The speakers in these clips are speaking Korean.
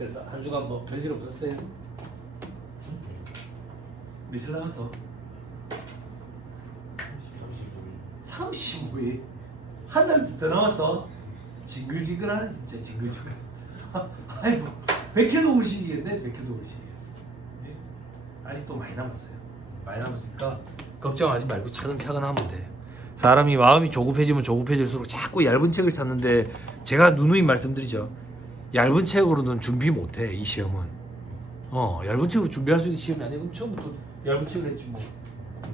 그래서 한 주간 뭐 별일 없었어요? 며칠 남았어? 35일. 한 달도 더 남았어? 징글징글하네 진짜 징글징글. 아이고 백혀도 올 시기인데 백혀도 올 시기였어. 아직도 많이 남았어요. 많이 남았으니까 걱정하지 말고 차근차근 하면 돼. 사람이 마음이 조급해지면 조급해질수록 자꾸 얇은 책을 찾는데 제가 누누이 말씀드리죠. 얇은 책으로는 준비 못해 이 시험은. 얇은 책으로 준비할 수 있는 시험이 아니야. 그럼 처음부터 얇은 책을 했지 뭐.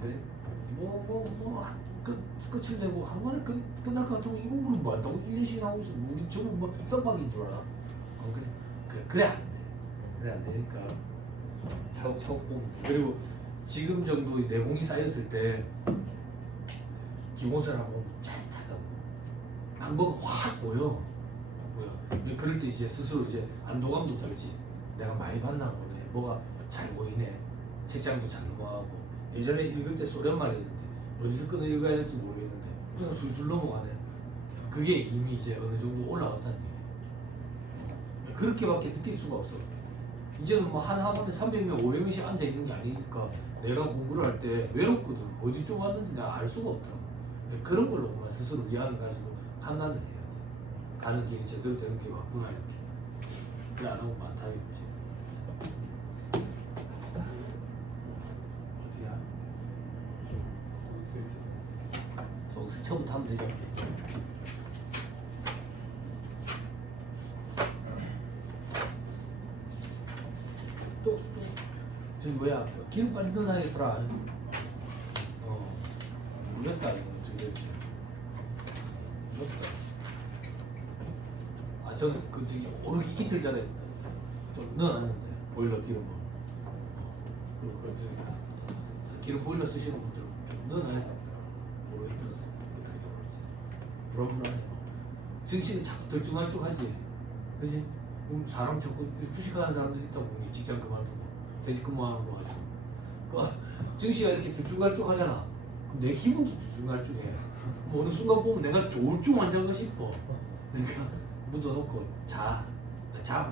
그래? 끝을 내고 한 번에 끝날 것 같으면 이 공부는 뭐 한다고 1, 2시간 하고 있어. 우리 저건 뭐 썩박인 줄 알아. 그래 안 돼. 그래 안 되니까 차곡차곡 보면 돼. 그리고 지금 정도의 내공이 쌓였을 때 기본서를 한번 짜릿하다고 안보가 확 보여. 근데 그럴 때 이제 스스로 이제 안도감도 들지. 내가 많이 봤나 보네. 뭐가 잘 보이네. 책장도 잘 넘어가고. 예전에 읽을 때 소련 말했는데 어디서 끊어 읽어야 될지 모르겠는데 그냥 술술 넘어가네. 그게 이미 이제 어느 정도 올라갔다는 얘기예요. 그렇게밖에 느낄 수가 없어. 이제는 뭐 한 학원에 300명, 500명씩 앉아 있는 게 아니니까 내가 공부를 할 때 외롭거든. 어디 쪽 왔는지 내가 알 수가 없다. 그런 걸로 보면 스스로 위안을 가지고 판단을 해야 돼. 가는 길이 제대로 되는 게 맞구나 이렇게. 그래 안 하고 많다 이거지. 어디야? 저기서 처음부터 하면 되죠. 또 저기 뭐야 기름 빨리 넣어놔야겠더라. 물렸다 이거 어떻게 됐지? 물렸다. 저는 그 저기 오르기 이틀 전에 좀 넣어놨는데 보일러 기름을. 그리고 그 저기 기름 보일러 쓰시는 분들은 좀 넣어놔야 되겠더라. 모르겠더라고요. 어떻게 되는지. 불안불안해. 정신이 자꾸 들쭉날쭉하지. 그지? 사람 자꾸 주식하는 사람들 있다고 보니 직장 그만두고 대직 근무하는 거 가지고 정신이 이렇게 들쭉날쭉하잖아. 그럼 내 기분도 들쭉날쭉해. 뭐 어느 순간 보면 내가 졸중 앉아가 싶어. 그러니까 묻어놓고 잠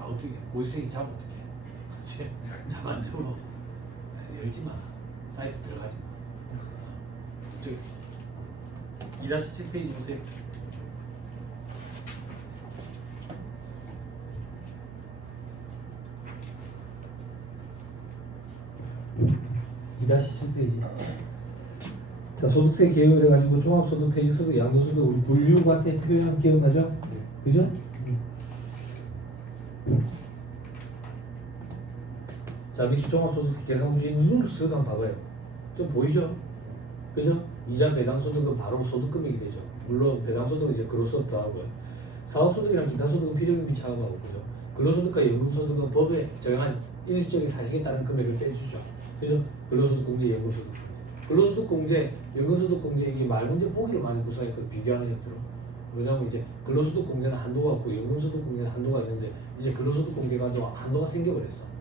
어떻게 고생이 잠 어떻게 해? 그치? 잠 안 되면 열지 마. 사이트 들어가지 마. 저기 2-7페이지 보세요. (2-7페이지) 자, 소득세 개혁을 해가지고 종합소득, 퇴직소득, 양도소득 우리 분류과세 표현 기억나죠? 그죠? 자, 밑에 종합소득 계산구조 있는 수를 한번 봐봐요. 좀 보이죠? 그죠? 이자 배당소득은 바로 소득금액이 되죠. 물론 배당소득은 이제 근로소득도 하고요. 사업소득이랑 기타소득은 필요금이 차감하고, 그죠? 근로소득과 연금소득은 법에 정한 일정의 사실에 따른 금액을 빼주죠. 그죠? 근로소득 공제, 연금소득. 근로소득 공제, 연금소득 공제 이게 말문제 보기를 많이 구성했거든요. 비교하는 형태로. 왜냐하면 이제 근로소득 공제는 한도가 없고 연금소득 공제는 한도가 있는데 이제 근로소득 공제가 한도가 생겨버렸어.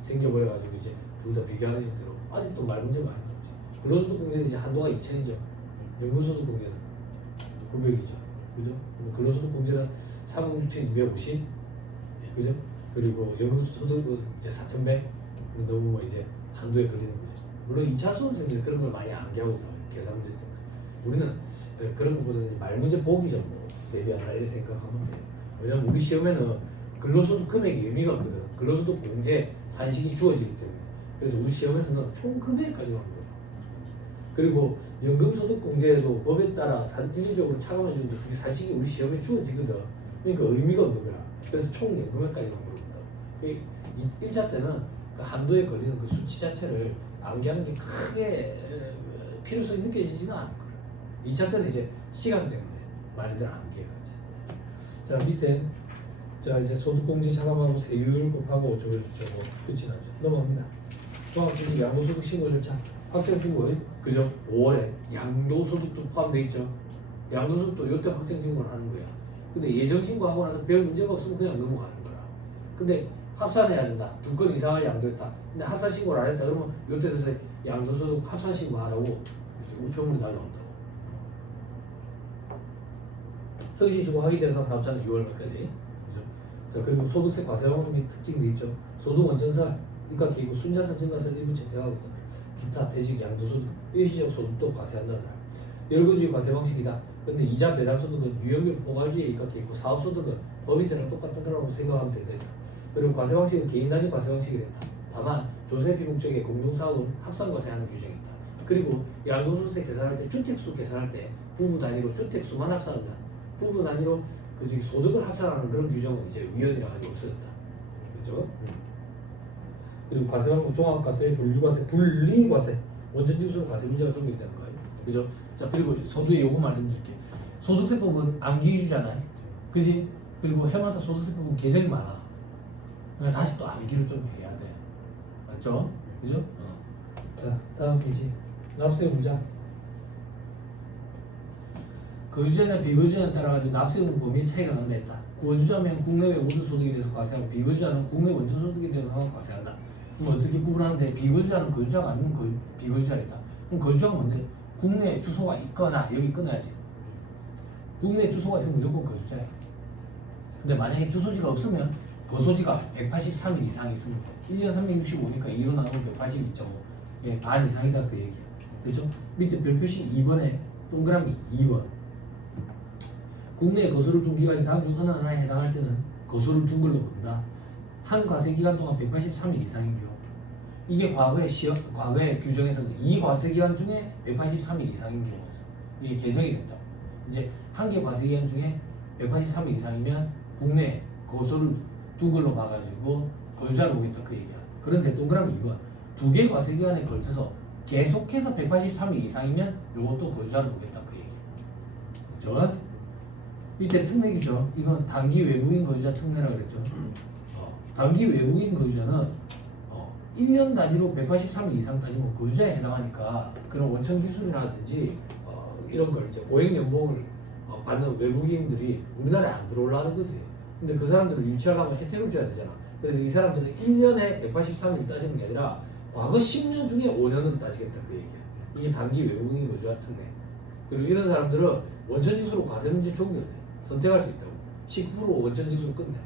생겨버려가지고 이제 둘 다 비교하는 형태로 아직도 말문제 많이 나오지. 근로소득 공제는 이제 한도가 2,000이죠. 연금소득 공제는 900이죠. 그죠? 근로소득 공제는 36,250. 그죠? 그리고 연금소득은 이제 4,100. 너무 뭐 이제 한도에 걸리는 거죠. 물론 2차 수험생들은 그런 걸 많이 암기하고 들어가요. 계산 문제 때문에. 우리는 그런 것보다는 말문제 보기 좀 대비한다 이렇게 생각하면 돼요. 왜냐면 우리 시험에는 근로소득 금액이 의미가 없거든. 근로소득 공제 산식이 주어지기 때문에. 그래서 우리 시험에서는 총 금액까지만 보거든. 그리고 연금소득 공제에도 법에 따라 일률적으로 차감해 주는데 그게 산식이 우리 시험에 주어지거든. 그러니까 의미가 없는 거야. 그래서 총 연금액까지만 물어본다. 1차 때는 그 한도에 걸리는 그 수치 자체를 암기하는 게 크게 필요성이 느껴지지는 않을 거예요. 2차 때는 이제 시간 때문에 많이들 암기해가지. 자, 밑에 자 이제 소득공제 차감하고 세율 곱하고 어쩌고저쩌고 끝이 나죠. 넘어갑니다. 종합소득 양도소득 신고 절차 확정 신고예요. 그죠? 5월에 양도소득도 포함되어 있죠. 양도소득도 이때 확정 신고를 하는 거야. 근데 예정 신고하고 나서 별 문제가 없으면 그냥 넘어가는 거야. 근데 합산해야 된다. 2건 이상을 양도했다. 근데 합산 신고를 안 했다. 그러면 이때 돼서 양도소득 합산 신고하라고 이제 우편물이 날라온다고. 성신 신고 확인돼서 사업자는 6월 말까지. 그죠? 자, 그리고 소득세 과세방법 및 특징도 있죠. 소득 원천설, 인가계이고 순자산 증가세를 일부 채택하고 있다. 기타, 퇴직, 양도소득, 일시적 소득도 과세한다더라. 열거주의 과세 방식이다. 근데 이자 배당 소득은 유형별 포괄주의에 입각해 있고 사업 소득은 법인세랑 똑같다고 생각하면 된다. 그리고 과세 방식은 개인 단위 과세 방식이 된다. 다만 조세 비목적의 공동사업은 합산 과세하는 규정이 있다. 그리고 양도소득세 계산할 때 주택수 계산할 때 부부 단위로 주택수만 합산한다. 부부 단위로 그 소득을 합산하는 그런 규정은 이제 위헌이라 가지고 없어졌다. 그렇죠? 그리고 과세 방법 종합과세, 분류과세, 분리과세, 원천징수로 과세 문제가 종결되는 거예요. 그죠? 자, 그리고 서두에 요거 말씀드릴게요. 소득세법은 암기주잖아요. 그지? 그리고 해마다 소득세법은 개정이 많아. 그러니까 다시 또 암기를 좀 해야 돼. 맞죠? 그죠? 자, 다음 페이지. 납세 문자. 거주자나 비거주자에 따라 가지고 납세금 범위 차이가 난다 했다. 거주자면 국내외 모든 소득에 대해서 과세하고 비거주자는 국내 원천 소득에 대해서 과세한다. 그럼 어떻게 구분하는데 비거주자는 거주자가 아니면 비거주자랬다. 그럼 거주자가 뭔데? 국내 주소가 있거나 여기 끊어야지. 국내 주소가 있으면 무조건 거주자야. 근데 만약에 주소지가 없으면 거소지가 183일 이상 있으면 1년 365니까 2로 나누면 182.5. 예, 반 이상이다 그 얘기야. 그렇죠? 밑에 별표식 2번에 동그라미 2번. 국내에 거소를 둔 기간이 다음 중 어느 하나에 해당할 때는 거소를 둔 걸로 본다. 한 과세 기간 동안 183일 이상인 경우. 이게 과거의 규정에서는 이 과세 기간 중에 183일 이상인 경우에서 이게 개정이 됐다. 이제 한 개 과세 기간 중에 183일 이상이면 국내에 거소를 둔 걸로 봐가지고 거주자를 보겠다 그 얘기야. 그런데 동그라미 2번 두 개 과세 기간에 걸쳐서 계속해서 183일 이상이면 이것도 거주자를 보겠다 그 얘기야. 그렇죠? 밑에 특례기죠. 이건 단기 외국인 거주자 특례라고 그랬죠. 단기 외국인 거주자는 1년 단위로 183일 이상 따지면 거주자에 해당하니까 그런 원천 기술이라든지 이런 걸 이제 고액 연봉을 받는 외국인들이 우리나라에 안 들어오려는 거지. 근데 그 사람들을 유치하려면 혜택을 줘야 되잖아. 그래서 이 사람들은 1년에 183일 따지는 게 아니라 과거 10년 중에 5년으로 따지겠다 그 얘기야. 이게 단기 외국인 거주자 특례. 그리고 이런 사람들은 원천징수로 과세 문제 종결돼. 선택할 수 있다고. 19% 원천징수로 끝내.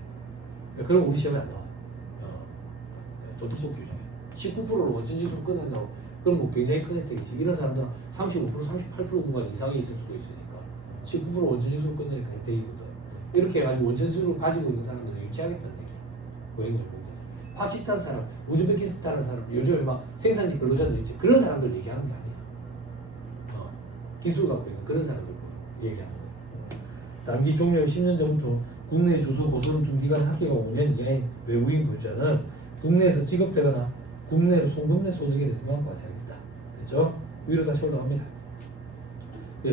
그럼 우리 시험에 안 나와. 조특법 규정에 19%로 원천징수로 끝낸다고. 그럼 뭐 굉장히 큰 혜택이지. 이런 사람들은 35%, 38% 구간 이상이 있을 수도 있으니까 19% 원천징수로 끝내니까 혜택이거든. 이렇게 해가지고 원천징수를 가지고 있는 사람들을 유치하겠다는 얘기야. 고액연봉자. 파키스탄 사람, 우즈베키스탄 사람, 요즘 막 생산직 근로자들 있지. 그런 사람들 얘기하는 게 아니야. 기술 갖고 있는 그런 사람들 얘기하는 거야. 단기 종료 10년 전부터 국내 주소 고소를 둔 기간 합계가 5년 이하인 외국인 거주자는 국내에서 지급되거나 국내로 송금된 소득에 대해서만 과세하겠다. 됐죠? 위로 다시 올라갑니다.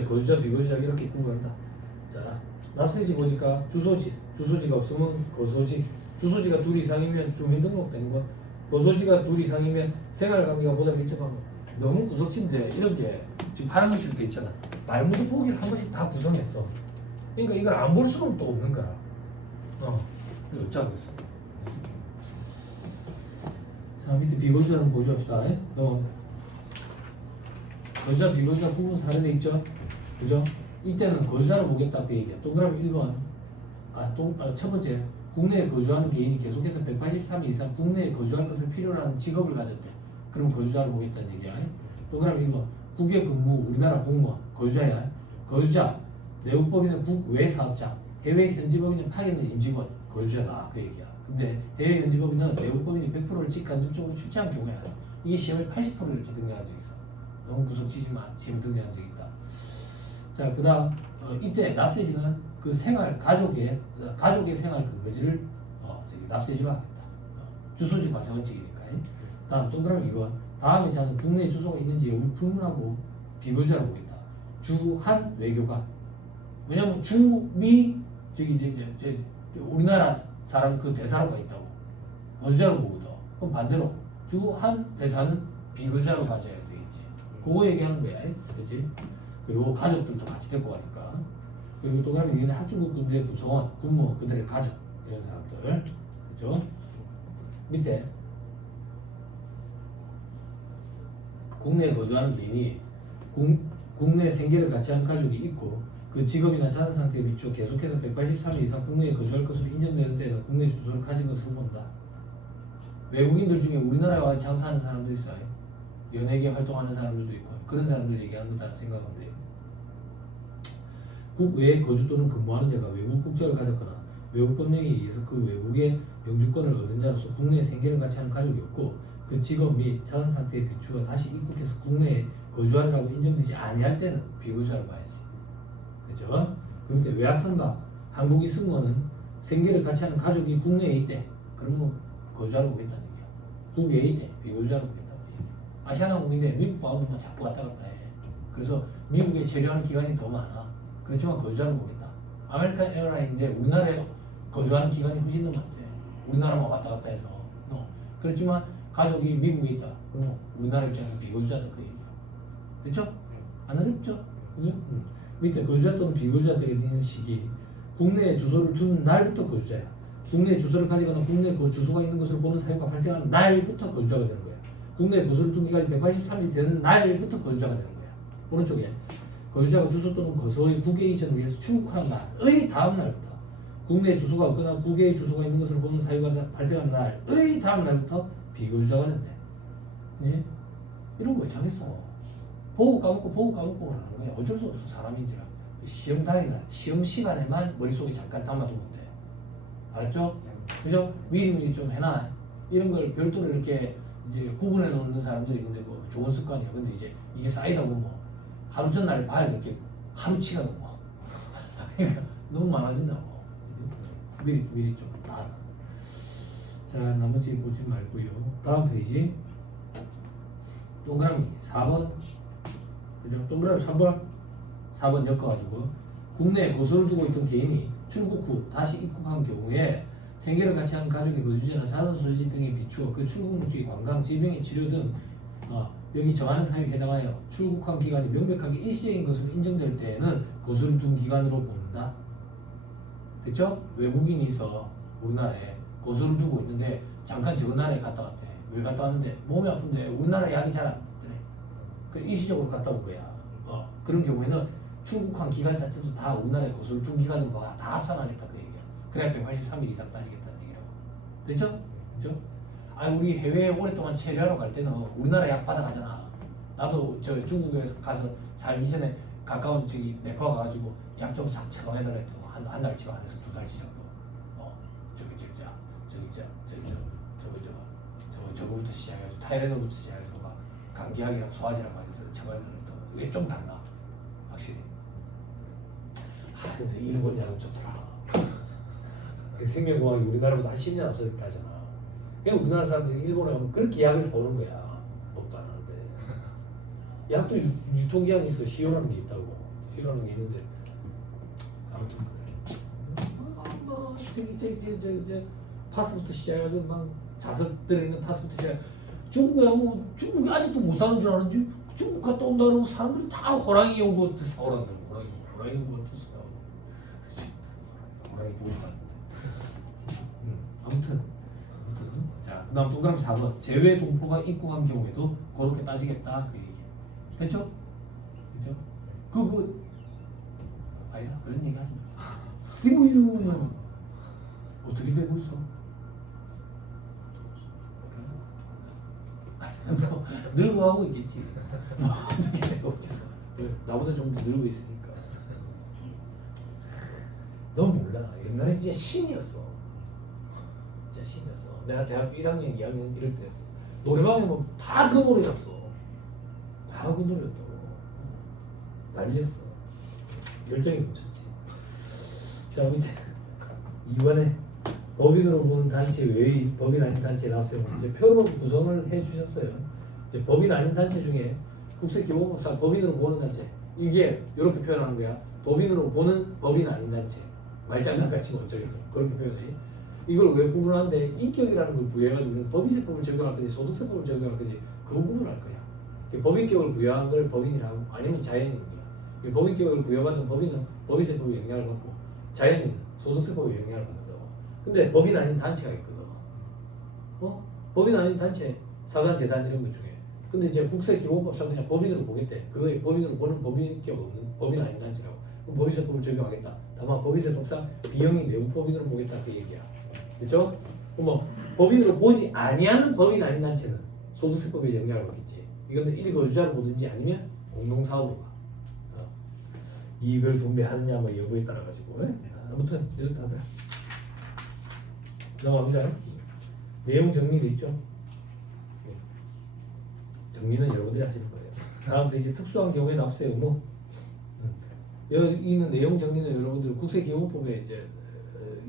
거주자, 비거주자 이렇게 구분한다. 자, 납세지 보니까 주소지가 없으면 거소지, 주소지가 둘 이상이면 주민등록된 것, 거소지가 둘 이상이면 생활관계가 보다 밀접한 것. 너무 구석진데 이런 게 지금 파란 글씨로 돼 있잖아. 말무드 보기를 한 번씩 다 구성했어. 그러니까 이걸 안 볼 수는 또 없는 거야. 어쩌겠어. 자, 밑에 비거주자 한번 보시합시다. 넘어갑니다. 거주자, 비거주자 구분 사례돼 있죠? 그죠? 이때는 거주자를 보겠다 그 얘기야. 동그라미 1번. 첫 번째. 국내에 거주하는 개인이 계속해서 183일 이상 국내에 거주할 것을 필요로 하는 직업을 가졌대. 그럼 거주자를 보겠다는 얘기야. 동그라미 1번. 국외 근무, 우리나라 공무원, 거주자야. 거주자, 내국법인은 국외 사업자, 해외 현지법인은 파견된 임직원, 거주자다 그 얘기야. 근데 해외 현지법인은 내국법인이 100%를 직간접적으로 출제한 경우야. 이게 시험에 80% 이렇게 등장한 적 있어. 너무 구석지지만 시험에 등장한 적이 있다. 자, 그다음 이때 납세지는 그 가족의 생활 근거지를 납세지로 하겠다. 주소지 과세 원칙이니까. 다음 동그라미 2번. 다음에 저는 국내에 주소가 있는지 여부를 불문하고 비거주자를 보겠다. 주한 외교관. 왜냐면 주미 우리나라 사람 그 대사로가 있다고 거주자로 보거든. 그럼 반대로 주한 대사는 비거주자로 가져야 되겠지. 그거 얘기하는 거야, 그렇지? 그리고 가족들도 같이 데리고 가니까. 그리고 또 그러면 이는 합주국 군대 구성원, 군무, 그들의 가족 이런 사람들, 그렇죠? 밑에 국내에 거주하는 개인이 국내 생계를 같이 하는 가족이 있고 그 직업이나 자산 상태에 비추어 계속해서 183일 이상 국내에 거주할 것으로 인정되는 때에는 국내 주소를 가진 것으로 본다. 외국인들 중에 우리나라에 와서 장사하는 사람도 있어요. 연예계 활동하는 사람들도 있고 그런 사람들 얘기하는 거다 생각하면 돼요. 국외에 거주 또는 근무하는 자가 외국 국적을 가졌거나 외국 법령에 의해서 그 외국의 영주권을 얻은 자로서 국내에 생계를 같이 하는 가족이 없고 그 직업 및 자산 상태에 비추어 다시 입국해서 국내에 거주하라고 인정되지 아니할 때는 비거주자로 봐야지. 그죠? 그 밑에 외학생과 한국이 승무원은 생계를 같이 하는 가족이 국내에 있대. 그러면 거주자로 보겠다는 얘기야. 국외에 있대. 비거주자로 보겠다는 얘기야. 아시아나국인데 미국 바운드만 자꾸 왔다 갔다 해. 그래서 미국에 체류하는 기간이 더 많아. 그렇지만 거주자로 보겠다. 아메리칸 에어라인인데 우리나라에 거주하는 기간이 훨씬 더 많대. 우리나라만 왔다 갔다 해서. 그렇지만 가족이 미국에 있다. 그럼 우리나라 입장에서 비거주자다 그 얘기야. 됐죠? 안 어렵죠? 그죠? 밑에 거주자 또는 비거주자 되게 되는 시기 국내에 주소를 둔 날부터 거주자야. 국내에 주소를 가지거나 국내에 그 주소가 있는 것으로 보는 사유가 발생하는 날부터 거주자가 되는 거야. 국내에 거주를 둔 기간이 183일이 되는 날부터 거주자가 되는 거야. 오른쪽에 거주자가 주소 또는 거소의 국외 이전을 위해서 출국하는 날의 다음 날부터 국내에 주소가 없거나 국외에 주소가 있는 것으로 보는 사유가 발생하는 날의 다음 날부터 비거주자가 된대. 이제 이런 거 잘했어. 보고 까먹고 그러는 거야. 어쩔 수 없어. 사람인지라. 시험 당일날 시험 시간에만 머릿속에 잠깐 담아두면 돼. 알았죠? 그죠? 미리미리 좀 해놔. 이런 걸 별도로 이렇게 이제 구분해 놓는 사람들이 있는데 뭐 좋은 습관이야. 근데 이제 이게 쌓이다 보면 뭐 하루 전날에 봐야 이렇게 하루치가 넘어. 그러니까 너무 많아진다고. 미리 좀 봐. 자, 나머지 보지 말고요. 다음 페이지. 동그라미 4번. 그죠? 동그라미 4번 엮어가지고 국내에 거소를 두고 있던 개인이 출국 후 다시 입국한 경우에 생계를 같이 하는 가족의 거주지나 자산 소지 등에 비추어 그 출국 목적이 관광, 질병의 치료 등 여기 정하는 사유에 해당하여 출국한 기간이 명백하게 일시적인 것으로 인정될 때에는 거소를 둔 기간으로 본다. 됐죠? 외국인이 있어 우리나라에 거소를 두고 있는데 잠깐 저 나라에 갔다 왔대. 왜 갔다 왔는데 몸이 아픈데 우리나라 약이 잘 안 되네. 그 일시적으로 갔다 온 거야. 그런 경우에는 출국한 기간 자체도 다 우리나라에 거소를 둔 기간으로 다 합산하겠다 그 얘기야. 그래야 183일 이상 따지겠다는 얘기라고. 됐죠? 그죠? 아니 우리 해외에 오랫동안 체류하러 갈 때는 우리나라 약 받아가잖아. 나도 저 중국에 가서 살기 전에 가까운 저기 내과 가가지고 약 좀 싹 처방해달라 했더니 한 달치가 안 해서 2달치 정도. 저거부터 시작해가지고 타이레놀부터 시작해서 막 감기약이랑 소화제랑 막 해서 처방해달라 했더니 이게 좀 달라. 확실히. 근데 일본 약은 좋더라. 생명공학이 우리나라보다 한 10년 앞서겠다 하잖아. 그냥 우리나라 사람들이 일본에 오면 그렇게 약을 사오는 거야. 먹도 안 하는데. 약도 유통기한이 있어. 시효라는 게 있다고. 시효라는 게 있는데. 아무튼 저기 파스부터 시작해가지고 막 자석 들어있는 파스부터 시작. 중국이 아직도 못 사는 줄 알았는지 중국 갔다 온다 그러고 사람들이 다 호랑이 요거트 사오란다. 호랑이 요거트 사오. 호랑이 요거트 사오. 아무튼 자, 그 다음 동그라미 4번 제외 동포가 입국한 경우에도 그렇게 따지겠다 그 얘기야. 됐죠? 그죠? 아니다 그런 얘기 하지 마. 스티브 유는 어떻게 되고 있어? 뭐 늙어가고 있겠지. 뭐 어떻게 되고 있겠어? 나보다 좀 더 늙고 있으니까. 넌 몰라. 옛날에 진짜 신이었어. 진짜 신이었어. 내가 대학교 1학년, 2학년 이럴 때였어. 노래방에 뭐 다 그 노래였어. 다 그 노래였다고. 난리였어. 열정이 묻혔지. 자, 밑에 2번에 법인으로 보는 단체 외의 법인 아닌 단체에 나왔어요. 이제 표로 구성을 해주셨어요. 이제 법인 아닌 단체 중에 국세기본법상 법인으로 보는 단체 이게 이렇게 표현하는 거야. 법인으로 보는 법인 아닌 단체 말장난 같이 원적에서 그렇게 표현해. 이걸 왜 구분하는데 인격이라는 걸 부여해가지고 우리는 법인세법을 적용할 건지 소득세법을 적용할 건지 그 구분할 거야. 법인격을 부여한 걸 법인이라고 아니면 자연인이야. 법인격을 부여받은 법인은 법인세법에 영향을 받고 자연인은 소득세법에 영향을 받는다고. 근데 법인 아닌 단체가 있거든. 법인 아닌 단체, 사단, 재단 이런 것 중에. 근데 이제 국세기본법상 그냥 법인으로 보겠대. 그거에 법인으로 보는 법인격 없는 법인 아닌 단체라고. 그럼 법인세법을 적용하겠다. 다만 법인세법상 비영리 내부법인으로 보겠다 그 얘기야. 그렇죠? 뭐 법인으로 보지 아니하는 법인 아닌 단체는 소득세법에 영향을 받겠지. 이거는 일거주자로 보든지 아니면 공동사업으로 가. 이익을 분배하느냐 뭐 여부에 따라 가지고. 아무튼 이렇다들 넘어갑니다. 내용 정리돼 있죠. 정리는 여러분들이 하시는 거예요. 다음 페이지 특수한 경우에 납세 의무. 여기 있는 내용 정리는 여러분들 국세기본법에 이제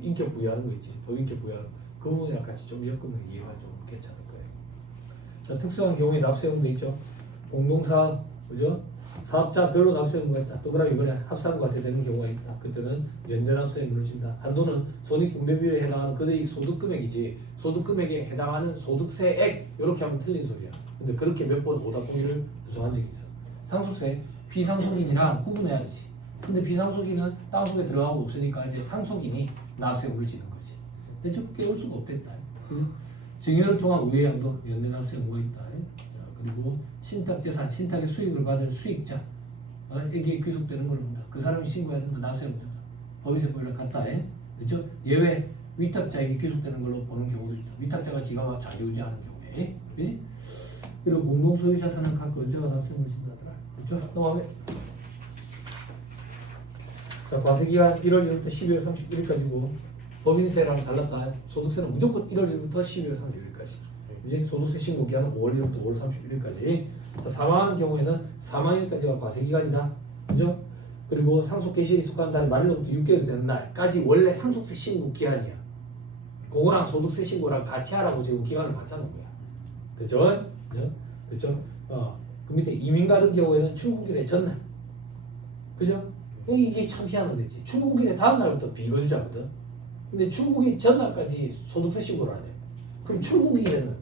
인격 부여하는 거 있지. 법인격 부여하는 그 부분이랑 같이 좀 엮으면 이해가 좀 괜찮을 거예요. 자, 특수한 경우에 납세 의무도 있죠. 공동사업, 그죠? 사업자 별로 납세 의무가 있다. 또 그러면 이번에 합산과세되는 경우가 있다. 그때는 연대 납세 의무를 진다. 한도는 손익분배비율에 해당하는 그대의 소득 금액이지 소득 금액에 해당하는 소득세액 이렇게 하면 틀린 소리야. 근데 그렇게 몇 번 오답공유를 구성한 적이 있어. 상속세 비상속인이랑 구분해야 되지. 근데 비상속인은 다운 속에 들어가고 없으니까 이제 상속인이 납세 의무를 지는 거지. 근데 적게 올 수가 없댔다. 증여를 통한 우회양도 연대 납세 의무가 있다. 자, 그리고 신탁재산, 신탁의 수익을 받을 수익자 이게 귀속되는 걸로 본다. 그 사람이 신고해야 된다. 납세 의무자다. 법인세법이랑 같다. 그렇죠? 예외 위탁자에게 귀속되는 걸로 보는 경우도 있다. 위탁자가 지가 막 좌지우지하는 경우에, 그렇지? 그리고 공동소유 자산은 각 거주자가 납세 의무를 진다더라. 그렇죠? 넘어가면. 자, 과세기간 1월 1일부터 12월 31일까지고 법인세랑 달랐다. 소득세는 무조건 1월 1일부터 12월 31일까지. 이제 소득세 신고 기한은 5월 1일부터 5월 31일까지. 자, 사망하는 경우에는 사망일까지가 과세기간이다. 그죠? 그리고 상속 개시일이 속한 달이 말일로부터 6개월 되는 날까지 원래 상속세 신고 기한이야. 그거랑 소득세 신고랑 같이 하라고 지금 기간을 맞춰놓은 거야. 그죠? 그죠? 그 밑에 이민 가는 경우에는 출국일의 전날. 그죠? 이게 참 희한한 데지. 출국일의 다음 날부터 비거주자거든. 근데 출국일 전날까지 소득세 신고를 안 해. 그럼 출국일에는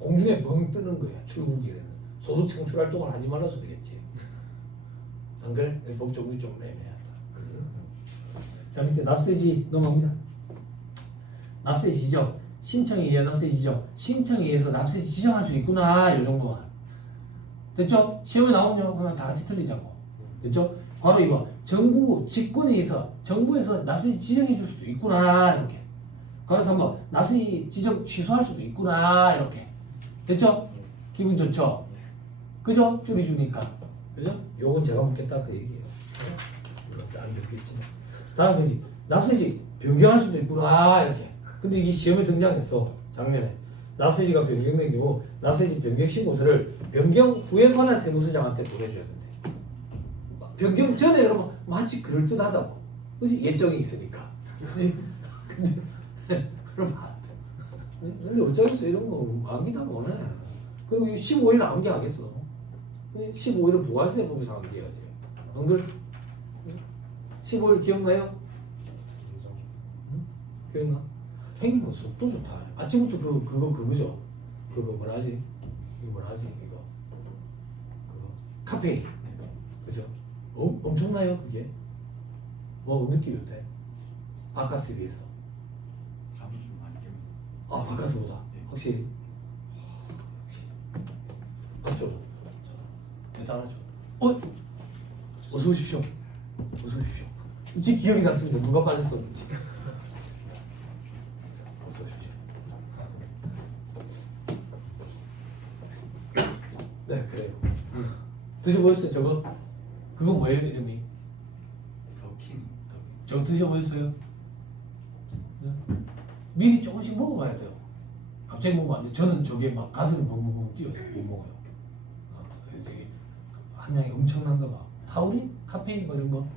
공중에 멍 뜨는 거야. 출국일에는 소득 창출 활동을 하지 말아서 되겠지. 안 그래? 법적으로 좀 애매하다. 자, 밑에 납세지 넘어갑니다. 납세지 지정. 신청에 의한 납세지 지정. 신청에 의해서 납세지 지정할 수 있구나. 이 정도만. 됐죠? 시험에 나오면 그냥 다 같이 틀리자고. 됐죠? 바로 이거. 정부 직권에 의해서 정부에서 납세지 지정해 줄 수도 있구나. 이렇게. 그래서 한번 납세지 지정 취소할 수도 있구나. 이렇게. 됐죠? 기분 좋죠? 그죠? 줄여주니까. 그죠? 요건 제가 묻겠다 그 얘기예요. 안 되겠지만. 다음 페이지. 납세지 변경할 수도 있구나. 이렇게. 근데 이게 시험에 등장했어. 작년에. 납세지가 변경된 경우 납세지 변경 신고서를 변경 후에 관할 세무서장한테 보내줘야 된대. 변경 전에 여러분 마치 그럴듯하다고. 그지? 예정이 있으니까. 그지? 근데 그러면 안 돼. 근데 어쩌겠어. 이런 거 안기다 뭐네. 그리고 15일 안기하겠어. 15일은 부가세법에서 안기해야지. 안 그래? 15일 기억나요? 기억나? 행님 속도 좋다. 아침부터 그거죠. 그거 뭐라지? 이거 뭐라지? 이거 카페인. 그죠? 엄청나요 그게? 느낌이 어때? 바카스에 비해서. 잠이 좀 많이 깨요. 바카스보다 확실히. 맞죠? 대단하죠. 어서 오십시오. 어서 오십시오. 이제 기억이 났습니다. 누가 빠졌었는지. 어서 오십시오. 네, 그래요. 드셔보셨어요, 저거? 그거 뭐예요, 이름이? 더킹. 저거 드셔보셨어요? 네? 미리 조금씩 먹어봐야 돼요. 갑자기 먹으면 안 돼. 저는 저게 막 가슴이 멍멍멍 뛰어서 못 먹어요. 되게 함량이 엄청난가 봐. 타우린? 카페인 뭐 이런 거?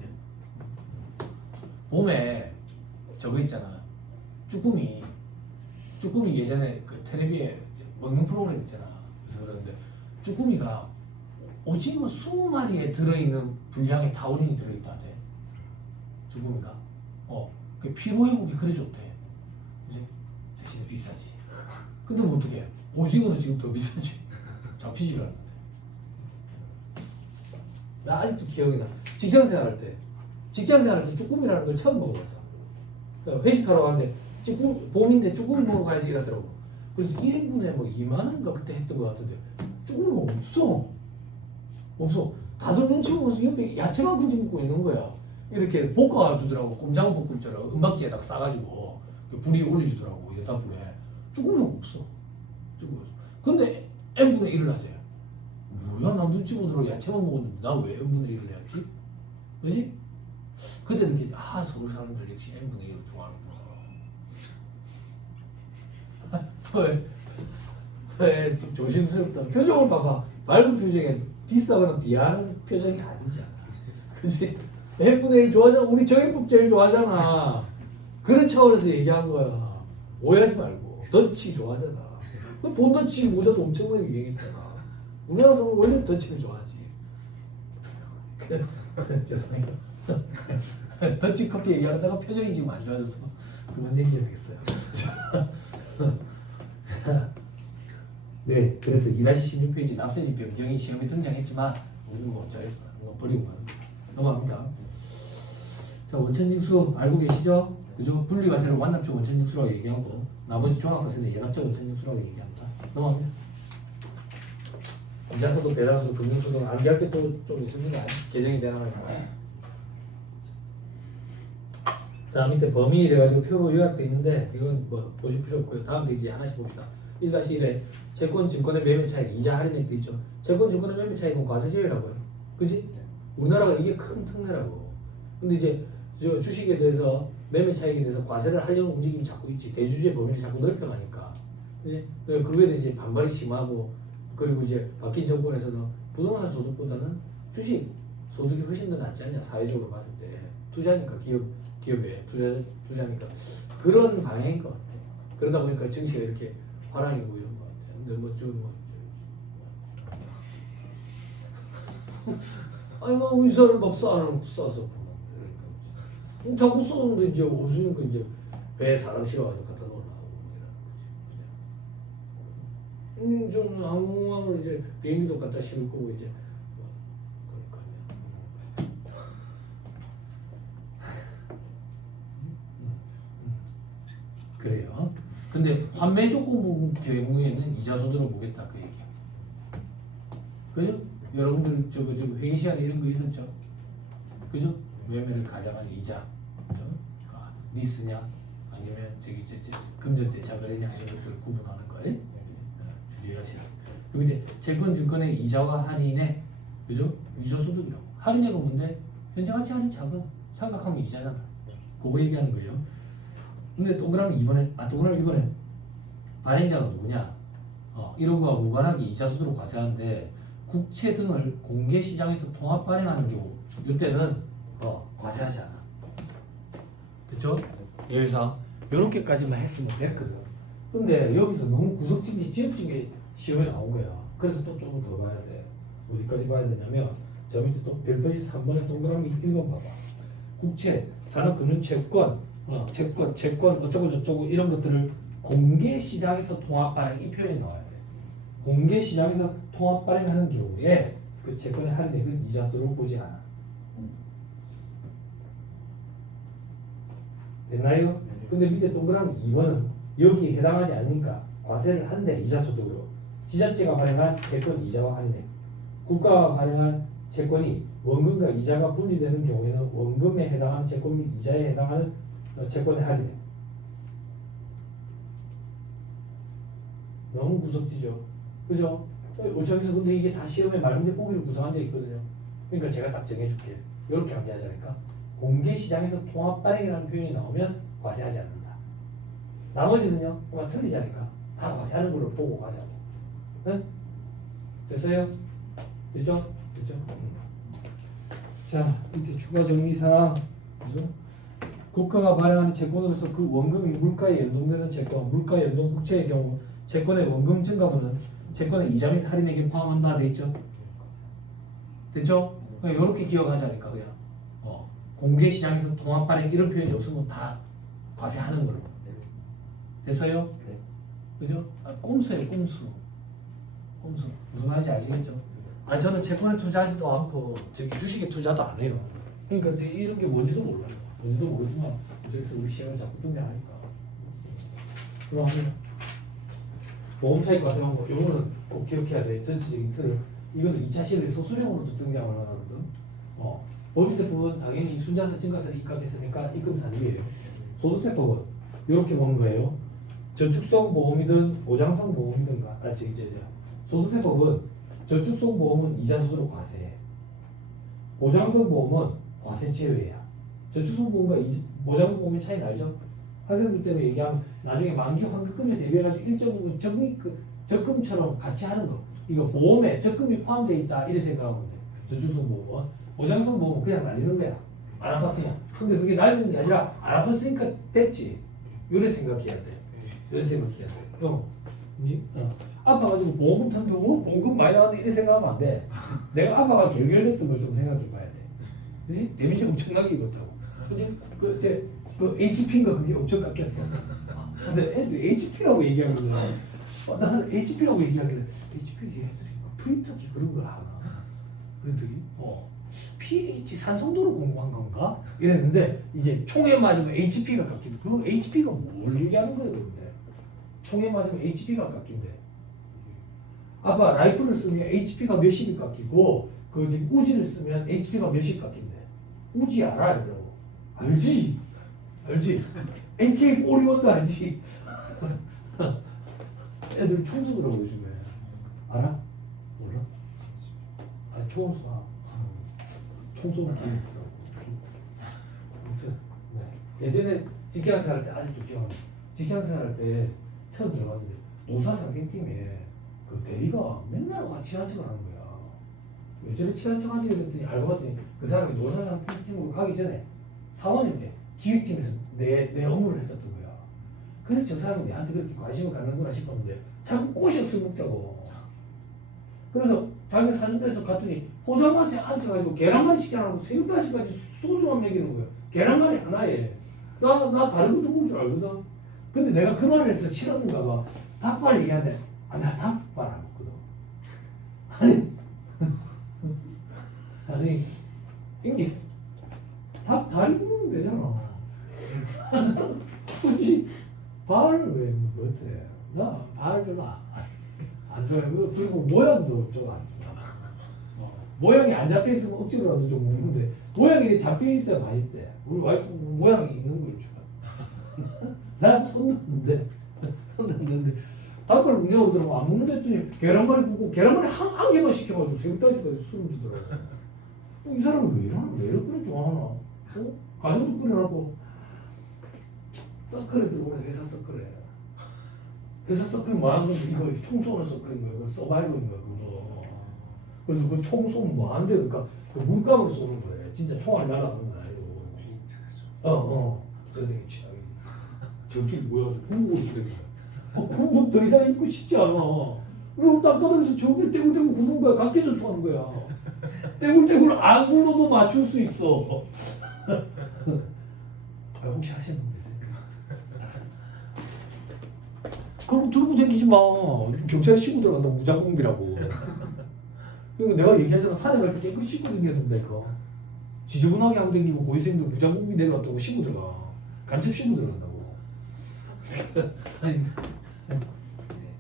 봄에 저거 있잖아. 쭈꾸미 예전에 그 텔레비에 먹는 프로그램 있잖아. 그래서 그러는데 쭈꾸미가 오징어 20마리에 들어있는 분량의 타우린이 들어있다대. 쭈꾸미가. 그 피로회복이 그래 좋대. 그지? 대신에 비싸지. 근데 뭐 어떡해. 오징어는 지금 더 비싸지. 잡히지가 않는데. 나 아직도 기억이 나. 직장생활 할 때 쭈꾸미라는 걸 처음 먹어봤어. 그러니까 회식하러 갔는데 봄인데 쭈꾸미 먹어 가야지 이러더라고. 그래서 1인분에 뭐 2만 원인가 그때 했던 것 같은데 쭈꾸미가 없어. 다들 눈치 보면서 옆에 야채만 그지 먹고 있는 거야. 이렇게 볶아 주더라고. 꼼장볶음처럼 은박지에다가 싸가지고 불이 올려주더라고. 여다 불에. 죽으면 없어. 죽으면. 근데 n분의 1을 하지. 뭐야, 난 눈치 보느라고 야채만 먹었는데 난 왜 n분의 1을 해야지? 그지? 그때 느끼지. 아, 서울 사람들 역시 n분의 1을 좋아하는구나. 왜 좀 조심스럽다. 표정을 봐봐. 맑은 표정에 디스하거나 비하하는 표정이 아니잖아. 그치? n분의 1 좋아하잖아. 우리 정해법 제일 좋아하잖아. 그런 차원에서 얘기한 거야. 오해하지 말고. 더치 좋아하잖아. 본더치 모자도 엄청나게 유행했잖아. 우리나라 사람은 원래 더치를 좋아하지. 죄송해요. 더치 커피 얘기하다가 표정이 지금 안 좋아져서 그만 얘기해야겠어요. 네, 그래서 2-16페이지 납세지 변경이 시험에 등장했지만 우리는 뭐 어쩌겠어. 이거 버리고 가는 거야. 넘어갑니다. 자, 원천징수 알고 계시죠? 그죠? 분리과세를 완납적 원천징수라고 얘기하고 나머지 종합과세는 예납적 원천징수라고 얘기합니다. 넘어갑니다. 이자소득, 배당소득, 금융소득 암기할 게 또 좀 있습니다. 개정이 되나요? 자, 밑에 범위 이래가지고 표로 요약돼 있는데 이건 뭐 보실 필요 없고요. 다음 페이지 하나씩 봅니다. 1-1에 채권, 증권의 매매 차익, 이자 할인액도 있죠. 채권, 증권의 매매 차익은 과세제외라고요. 그지? 우리나라가 이게 큰 특례라고. 근데 이제 저 주식에 대해서 매매 차익에 대해서 과세를 하려는 움직임이 자꾸 있지. 대주주의 범위를 자꾸 넓혀가니까. 그지? 그거에 대해서 이제 반발이 심하고 그리고 이제 바뀐 정권에서는 부동산 소득보다는 주식 소득이 훨씬 더 낫지 않냐. 사회적으로 봤을 때. 투자니까 기업에 투자니까 그런 방향인 것 같아. 그러다 보니까 정치가 이렇게 화랑이고 이런 것 같아. 근데 아니 뭐 의사를 막 싸서 그러니까 자꾸 쏘는데 이제 없으니까 이제 배에 사람 실어가지고 갖다 놓으려고 이러는 거지. 좀 항공함을 이제 비행기도 갖다 실을 거고 이제 그래요. 근데 환매 조건부 경우에는 이자 소득을 보겠다 그 얘기야. 그죠? 여러분들 저거 회의 시간에 이런 거 있었죠? 그죠? 매매를 가져가는 이자, 그죠? 리스냐 아니면 저기 금전 대차거래냐 이런 것들을 구분하는 거예요. 주제가 시작. 그리고 이제 채권 증권의 이자와 할인액, 그죠? 이자 소득이라고. 할인액은 뭔데? 현재 가치 할인 자금 생각하면 이자잖아. 그거 얘기하는 거예요. 근데 동그라미 2번에 발행자가 누구냐? 1호가 무관하게 이자 소득으로 과세하는데 국채 등을 공개 시장에서 통합 발행하는 경우 이때는 과세하지 않아. 됐죠? 여기서 이렇게까지만 했으면 됐거든. 근데 여기서 너무 구석진이 지역적인 시험에 나온 거야. 그래서 또 조금 더 봐야 돼. 어디까지 봐야 되냐면 저 밑에 또 별표지 3번에 동그라미 1번 봐봐. 국채, 산업금융채권, 채권 어쩌고 저쩌고 이런 것들을 공개 시장에서 통합 발행 이 표현이 나와야 돼. 공개 시장에서 통합 발행하는 경우에 그 채권의 할인액은 이자수로 보지 않아. 됐나요? 근데 밑에 동그라미 2번은 여기에 해당하지 않으니까 과세를 한대 이자소득으로. 지자체가 발행한 채권 이자와 할인액, 국가가 발행한 채권이 원금과 이자가 분리되는 경우에는 원금에 해당하는 채권 및 이자에 해당하는 채권의 할인액. 너무 구석지죠. 그죠? 어차피서 근데 이게 다 시험에 말문제 범위를 구성한 데 있거든요. 그러니까 제가 딱 정해줄게. 이렇게 암기하자니까. 공개 시장에서 통합 발행이라는 표현이 나오면 과세하지 않는다. 나머지는요, 그만 틀리자니까. 다 과세하는 걸로 보고 가자고. 응? 됐어요? 됐죠? 됐죠? 자, 밑에 추가 정리사항. 그죠? 국가가 발행하는 채권으로서 그 원금이 물가에 연동되는 채권, 물가 연동 국채의 경우 채권의 원금 증가분은 채권의 이자 및 할인액에 포함한다 돼 있죠? 됐죠? 그냥 이렇게 기억하자니까 그냥 공개 시장에서 통합 발행 이런 표현이 없으면 다 과세하는 걸로. 됐어요? 네. 그죠? 꼼수예요, 꼼수. 무슨 말인지 아시겠죠? 저는 채권에 투자하지도 않고 저기 주식에 투자도 안 해요. 그러니까 이런 게 뭔지도 몰라요. 뭔지도 모르지만 저기서 우리 시험을 자꾸 등장하니까. 그럼 합니다. 보험차익 과세한 거 이거는 꼭 기억해야 돼. 전체적인 틀을 이거는 2차 시험에 서술형으로도 등장을 하거든. 법인세법은 당연히 순자산 증가세를 입각했으니까 입금산입이에요. 소득세법은 이렇게 보는 거예요. 저축성 보험이든 보장성 보험이든 소득세법은 저축성 보험은 이자 수수료 과세, 보장성 보험은 과세 제외야. 저축성 보험과 보장성 보험의 차이 알죠? 학생들 때문에 얘기하면 나중에 만기 환급금에 대비해가지고 일정 부분 적금처럼 같이 하는 거. 이거 보험에 적금이 포함되어 있다 이렇게 생각하면 돼. 저축성 보험은. 보장성 보험은 그냥 날리는 거야. 안 아팠으면. 근데 그게 날리는 게 아니라 안 아팠으니까 됐지. 요래 생각해야 돼. 요래 생각해야 돼. 아파가지고 보험금 탄 경우 보험금 많이 나왔는데 이렇게 생각하면 안 돼. 내가 아파가 결결됐던 걸 좀 생각해 봐야 돼. 그지? 데미지 엄청나게 입었다고. 그지? 그 HP인가 그게 엄청 깎였어. 근데 애들 HP라고 얘기하는 거야. 나는 HP라고 얘기하길래 HP 얘들이 프린터기 그런 거 하나. 그랬더니 pH 산성도를 공부한 건가? 이랬는데 이제 총에 맞으면 HP가 깎인다. 그 HP가 뭘 얘기하는 거예요, 근데? 총에 맞으면 HP가 깎인대. 아빠 라이플을 쓰면 HP가 몇십이 깎이고 그 지금 우지를 쓰면 HP가 몇십 깎인대. 우지 알아, 여러분? 알지? AK-41도 알지? 애들 총 쏘더라고 요즘에. 알아? 몰라? 아, 총을 쏴. 총 쏘면 안 되더라고. 아무튼 예전에 직장생활 할 때 아직도 기억나요. 직장생활 할 때 처음 들어갔는데 노사 상생팀에 그 대리가 맨날 와 친한 척을 하는 거야. 요즘에 친한 척 하지 그랬더니 알고 봤더니 그 사람이 노사 상생팀으로 가기 전에 사원일 때 기획팀에서 내 업무를 했었던 거야. 그래서 저 사람이 내한테 그렇게 관심을 갖는구나 싶었는데 자꾸 꼬셔 술 먹자고. 그래서 자기 사준대에서 갔더니 포장마차에 앉혀가지고 계란말이 시켜놓고 새우다시까지 소주만 먹이는 거야. 계란말이 하나에. 나 다른 것도 먹을 줄 알거든. 근데 내가 그 말을 해서 싫었는가 봐. 닭발 얘기하는데 나 닭발 안 먹거든. 아니 이게 닭 다리 먹으면 되잖아. 굳이 발을 왜 먹어야 돼? 나 발 별로 안 좋아해. 그리고 모양도 좀 안 좋아. 모양이 안 잡혀 있으면 억지로라도 좀 먹는데 모양이 잡혀 있어야 맛있대. 우리 와이프 모양이 있는 걸 좋아. 난 손 넣는데 닭발 문제오더라고. 안 먹는다 했더니 계란말이 굽고 계란말이 한 개만 시켜가지고 새우다시까지 술을 주더라고. 이 사람은 왜 이러나? 왜 이렇게 좋아하나? 가정도 끓여놓고 서클에 들어오네. 회사 서클에. 회사 서클 뭐하는 건데 이거 총 쏘는 서클인 거야. 그 서바이벌인 거야 그거. 그래서 그 총 쏘면 뭐하는데 그러니까 그 물감을 쏘는 거예요. 진짜 총알 날아가는 거 아니고. 선생님 취향이. 저기 모여가지고 군복을 입게 된 거야. 군복 더 이상 입고 싶지 않아. 왜 땅바닥에서 저기를 떼굴떼굴 구는 거야. 각계전투 하는 거야. 떼굴떼굴 안 굴러도 맞출 수 있어. 혹시 하시는 분 계세요? 그럼 들고 다니지 마. 경찰에 싣고 들어간다. 무장공비라고. 그리고 내가 얘기하잖아. 산에 갈 때 깨끗이 싣고 다녔는데 그거. 지저분하게 하고 다니면 고위생들 무장공비 내려갔다고 싣고 들어가. 간첩 싣고 들어간다고. 아니,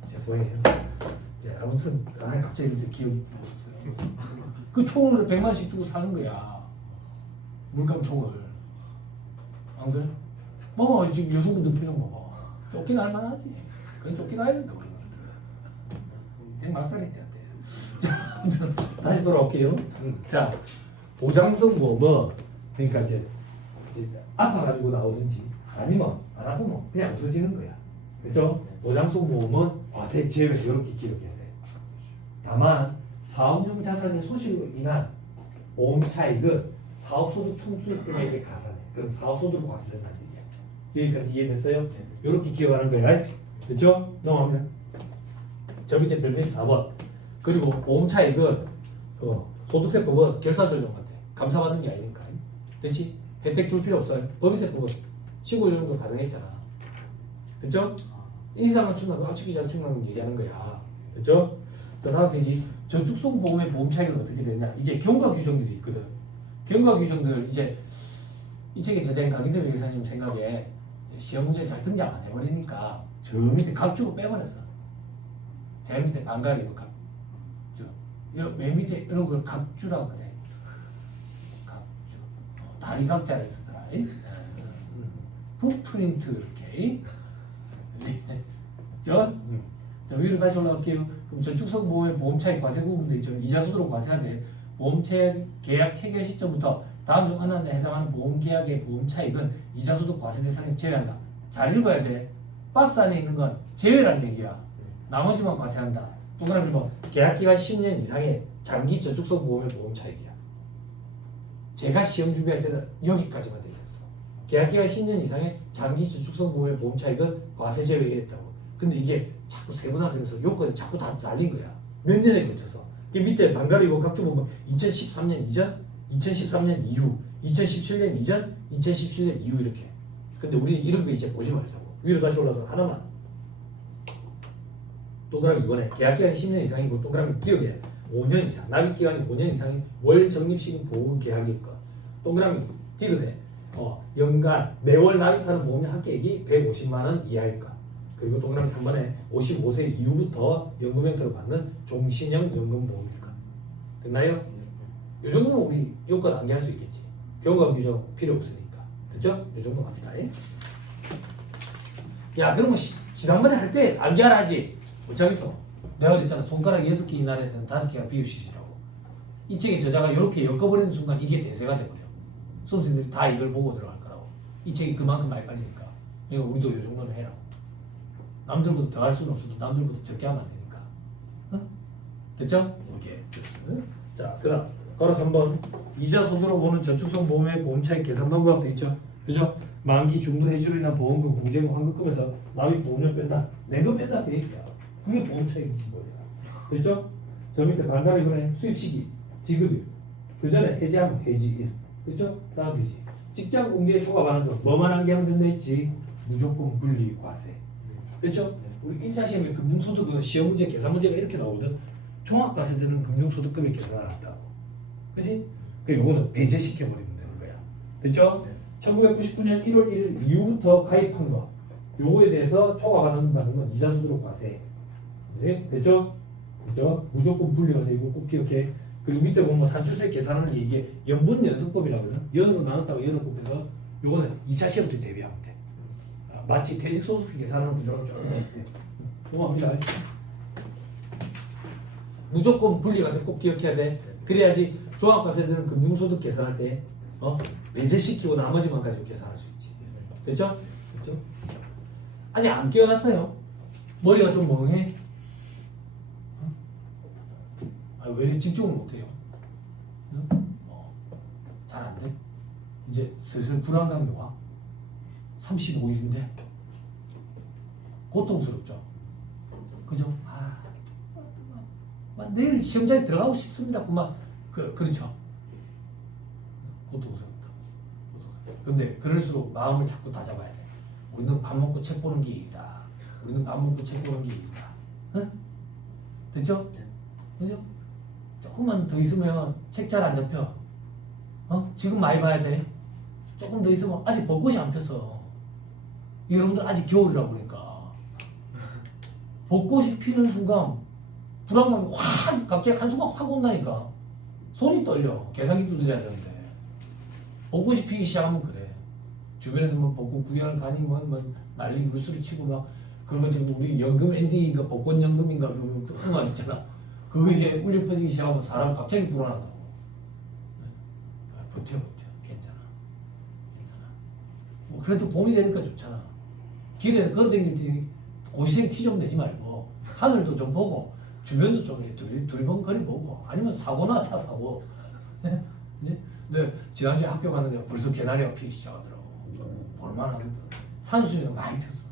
죄송해요. 아무튼 갑자기 이제 기억이 나왔어요. 그 총을 100만씩 주고 사는 거야. 물감 총을. 안 그래? 봐봐 지금 여성분들 표정 봐봐. 쫓기나 할만하지. 그건 쫓기나 해야 된다 우리 분들. 인생 막살이 돼야 돼. 자, 다시 돌아올게요. 자, 보장성 보험은 그러니까 이제 아파가지고 나오든지 아니면 안 아프면 그냥 없어지는 거야. 그렇죠? 보장성 보험은 과세 제외 이렇게 기억해야 돼. 다만 사업용 자산의 소실로 인한 보험 차익은 사업소득 총수익 금액에 가산해. 그럼 사업소득으로 과세된다는 얘기야. 여기까지 이해됐어요? 이렇게 기억하는 거야. 됐죠? 넘어가면 저 밑에 별표지 4번. 그리고 보험 차익은 소득세법은 결사조정 같아. 감사받는 게 아니니까. 됐지? 혜택 줄 필요 없어요. 법인세법은 시고조정도 가능했잖아. 됐죠? 인상한 충당, 압축이자 충당 얘기하는 거야. 됐죠? 자, 다음 페이지. 저축성 보험의 보험 차익은 어떻게 되냐? 이게 경과 규정들이 있거든. 경과 규정들 이제 이 책의 제자인 강인태 회계사님 생각에 시험 문제에 잘 등장 안 해버리니까 저 밑에 각주로 빼버렸어. 제일 밑에 반갈이 맨 밑에 이런 걸 각주라고 그래. 각주. 다리 각자를 쓰더라. 풋프린트 이렇게. 자 위로 다시 올라갈게요. 그럼 저축성 보험의 보험차익 과세 부분도 있죠. 이자 수수료 과세하는데 보험체 계약 체결 시점부터 다음 중 하나에 해당하는 보험계약의 보험차익은 이자 소득 과세 대상에서 제외한다. 잘 읽어야 돼. 박스 안에 있는 건 제외란 얘기야. 나머지만 과세한다. 동그라미 1번 계약기간 10년 이상의 장기 저축성 보험의 보험차익이야. 제가 시험 준비할 때는 여기까지만 돼 있었어. 계약기간 10년 이상의 장기 저축성 보험의 보험차익은 과세 제외했다고. 근데 이게 자꾸 세분화되면서 요건이 자꾸 다 날린 거야. 몇 년에 걸쳐서. 이 밑에 반가리 이거 각주 보면 2013년 이전, 2013년 이후, 2017년 이전, 2017년 이후 이렇게. 근데 우리 이런 거 이제 보지 말자고. 위로 다시 올라서 하나만. 동그라미 이번에 계약기간이 10년 이상이고 동그라미 기억에 5년 이상, 납입기간이 5년 이상인 월 적립식 보험 계약일 것. 동그라미 디귿에 연간 매월 납입하는 보험료 합계액이 150만 원 이하일 것. 그리고 동그라미 3번에 55세 이후부터 연금 형태로 받는 종신형 연금 보험일 것. 됐나요? 이 정도면 우리 요건 안개할 수 있겠지. 경감 규정 필요 없으니까. 됐죠? 이 정도 갑니다. 야 그러면 지난번에 할 때 안개하라지. 못하겠어. 내가 그랬잖아. 손가락 6개 이나라 해서는 5개가 비읍시라고. 이 책의 저자가 이렇게 엮어버리는 순간 이게 대세가 돼버려. 수험생들이 다 이걸 보고 들어갈 거라고. 이 책이 그만큼 많이 팔리니까. 그러니까 우리도 이 정도는 해라고. 남들보다 더 할 수는 없어도 남들보다 적게 하면 안 되니까. 응? 됐죠? 오케이. 됐어. 자, 그 다음. 걸어 3번. 이자 소득으로 보는 저축성 보험의 보험차익 계산 방법도 있죠. 그죠? 만기 중도 해지로 인한 보험금, 공제금, 환급금에서 납입 보험료 뺀다. 내거 뺀다. 되니까. 그게 보험차익이지 뭐야. 됐죠? 저 밑에 반가로 이번에 수입 시기, 지급일. 그 전에 해지하면 해지일. 그죠? 다음 해지. 직장 공제에 초과받는 거. 뭐만 한 게 하면 된다 했지. 무조건 분리 과세. 그렇죠? 우리 1차 시험에 금융소득 시험 문제 계산 문제가 이렇게 나오거든. 종합과세되는 금융소득금을 계산한다고. 그렇지? 그 요거는 배제시켜 버리면 되는 거야. 됐죠? 1999년 1월 1일 이후부터 가입한 거. 요거에 대해서 초과받는 건 이자소득 과세. 네? 됐죠? 그죠? 무조건 분리과세 이거 꼭 기억해. 그리고 밑에 보면 산출세 계산하는 게 이게 연분 연속법이라고 하거든. 연으로 나눴다가 연을 곱해서 요거는 2차 시험 때 대비하면 돼. 마치 퇴직소득 계산하는 구조랑 좀 비슷해. 고맙습니다. 무조건 분리과세 꼭 기억해야 돼. 그래야지 종합과세되는 금융소득 계산할 때 배제시키고 나머지만 가지고 계산할 수 있지. 됐죠? 됐죠? 아직 안 깨어났어요. 머리가 좀 멍해. 왜 이렇게 집중을 못해요? 잘 안 돼? 이제 슬슬 불안감이 와. 35일인데 고통스럽죠. 그죠? 내일 시험장에 들어가고 싶습니다. 그만 그렇죠. 고통스럽다. 근데 그럴수록 마음을 자꾸 다잡아야 돼. 우리는 밥 먹고 책 보는 게 일이다. 우리는 밥 먹고 책 보는 게 일이다. 응? 됐죠? 그죠? 조금만 더 있으면 책 잘 안 잡혀. 지금 많이 봐야 돼. 조금 더 있으면 아직 벚꽃이 안 폈어. 여러분들 아직 겨울이라고 그러니까. 벚꽃이 피는 순간 불안감이 확 갑자기 한순간 확 온다니까. 손이 떨려. 계산기 두드려야 되는데. 벚꽃이 피기 시작하면 그래. 주변에서 뭐 벚꽃 구경을 가니 뭐 난리 물소리 치고 막 그런 거 지금 우리 연금 엔딩인가 벚꽃 연금인가 그 말 있잖아. 그거 이제 울려 퍼지기 시작하면 사람 갑자기 불안하다고. 버텨 괜찮아. 뭐 그래도 봄이 되니까 좋잖아. 길에 걸어다닐 때 고시생 티 좀 내지 말고 하늘도 좀 보고 주변도 좀 두리번거리 보고 아니면 사고나 차 사고. 근데 지난주에 학교 갔는데 벌써 개나리가 피기 시작하더라고. 볼만하거든. 산수유는 많이 폈어.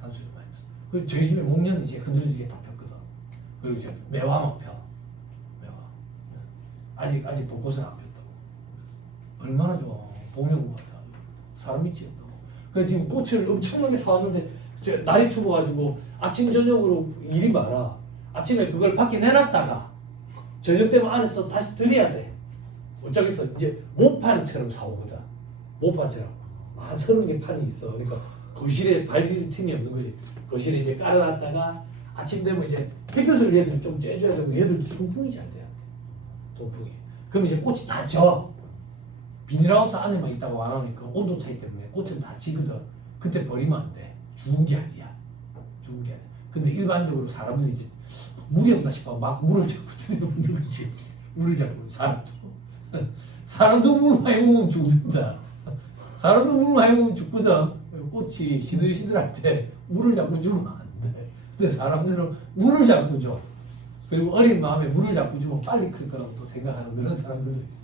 산수유는 많이 폈어. 그리고 저희 집에 목련 이제 흔들리게 다 폈거든. 그리고 이제 매화 막 펴. 매화. 아직 벚꽃은 안 폈다고. 얼마나 좋아. 봄이 온 것 같아. 사람 믿지 없다고. 그래서 지금 꽃을 엄청나게 사왔는데 날이 추워가지고 아침 저녁으로 일이 많아. 아침에 그걸 밖에 내놨다가 저녁 되면 안에 또 다시 들여야 돼. 어쩌겠어. 이제 모판처럼 사오거든. 모판처럼. 한 30개 판이 있어. 그러니까 거실에 발디딜 틈이 없는 거지. 거실에 이제 깔아놨다가 아침 되면 이제 햇볕을 얘들 좀 쬐줘야 되고 얘들 통풍이 잘 돼야 돼. 통풍이. 그럼 이제 꽃이 다 져. 비닐하우스 안에만 있다가 안 하니까 온도 차이 때문에 꽃은 다 지거든. 그때 버리면 안 돼. 죽은 게 아니야. 죽은 게 아니야. 근데 일반적으로 사람들이 이제 물이 없나 싶어 막 물을 자꾸 먹는 거지. 물을 자꾸 사람도 물 많이 먹으면 죽는다. 사람도 물 많이 먹으면 죽거든. 꽃이 시들시들할 때 물을 자꾸 주면 안 돼. 근데 사람들은 물을 자꾸 줘. 그리고 어린 마음에 물을 자꾸 주면 빨리 클 거라고 또 생각하는 그런 사람들도 있어.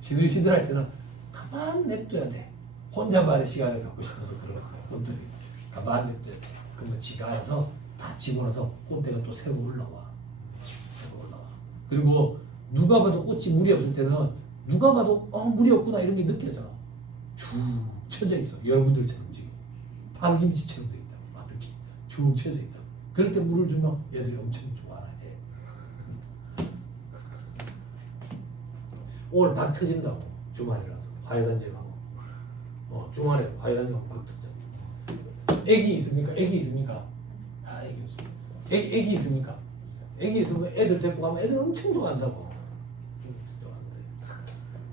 시들시들할 때는 가만 냅둬야 돼. 혼자만의 시간을 갖고 싶어서 그런 꽃들이 가만 냅둬야 돼. 그러면 지가 알아서 다 지고 나서 꽃대가 또 새로 올라와. 그리고 누가 봐도 꽃이 물이 없을 때는 누가 봐도 물이 없구나 이런 게 느껴져. 쭉 쳐져 있어. 여러분들처럼 지금 파김치처럼 돼 있다고 막 이렇게 쭉 쳐져 있다고. 그럴 때 물을 주면 얘들이 엄청 좋아해. 오늘 막 터진다고. 주말이라서 화해단체 가고 주말에 화해단체 가고 막 터져. 애기 있습니까? 애기 있습니까? 애기 없어. 애기 있습니까? 애기 있으면 애들 데리고 가면 애들 엄청 좋아한다고.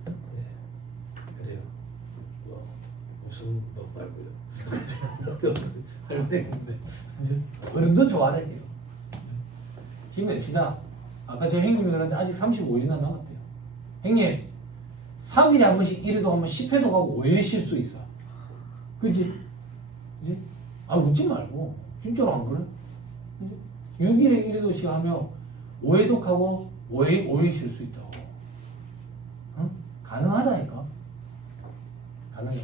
네. 그래요. 무슨 너 말고요. 할머니 있는데 어른도 좋아하네요. 힘냅시다. 아까 제 형님이 그러는데 아직 35일이나 남았대요. 형님 3일에 한 번씩 1회도 가면 10회도 가고 5회 쉴 수 있어. 그지? 그지? 웃지 말고 진짜로 안 그래? 6일에 1회도씩 하면 5회독 하고 5회 쉴 수 있다고. 응? 가능하다니까. 가능해.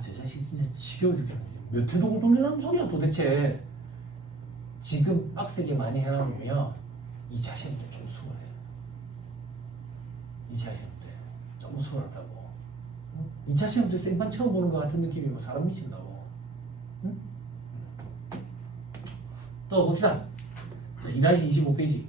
제 자식 진짜 지겨워 죽겠네. 몇 회독을 돌리라는 소리야 도대체. 지금 빡세게 많이 해놓으면 이 자식한테 좀 수월해. 이 자식한테 좀 수월하다고. 응? 이 자식한테 생판 처음 보는 것 같은 느낌이고 사람 미친다고. 응? 또 봅시다. 2-25페이지.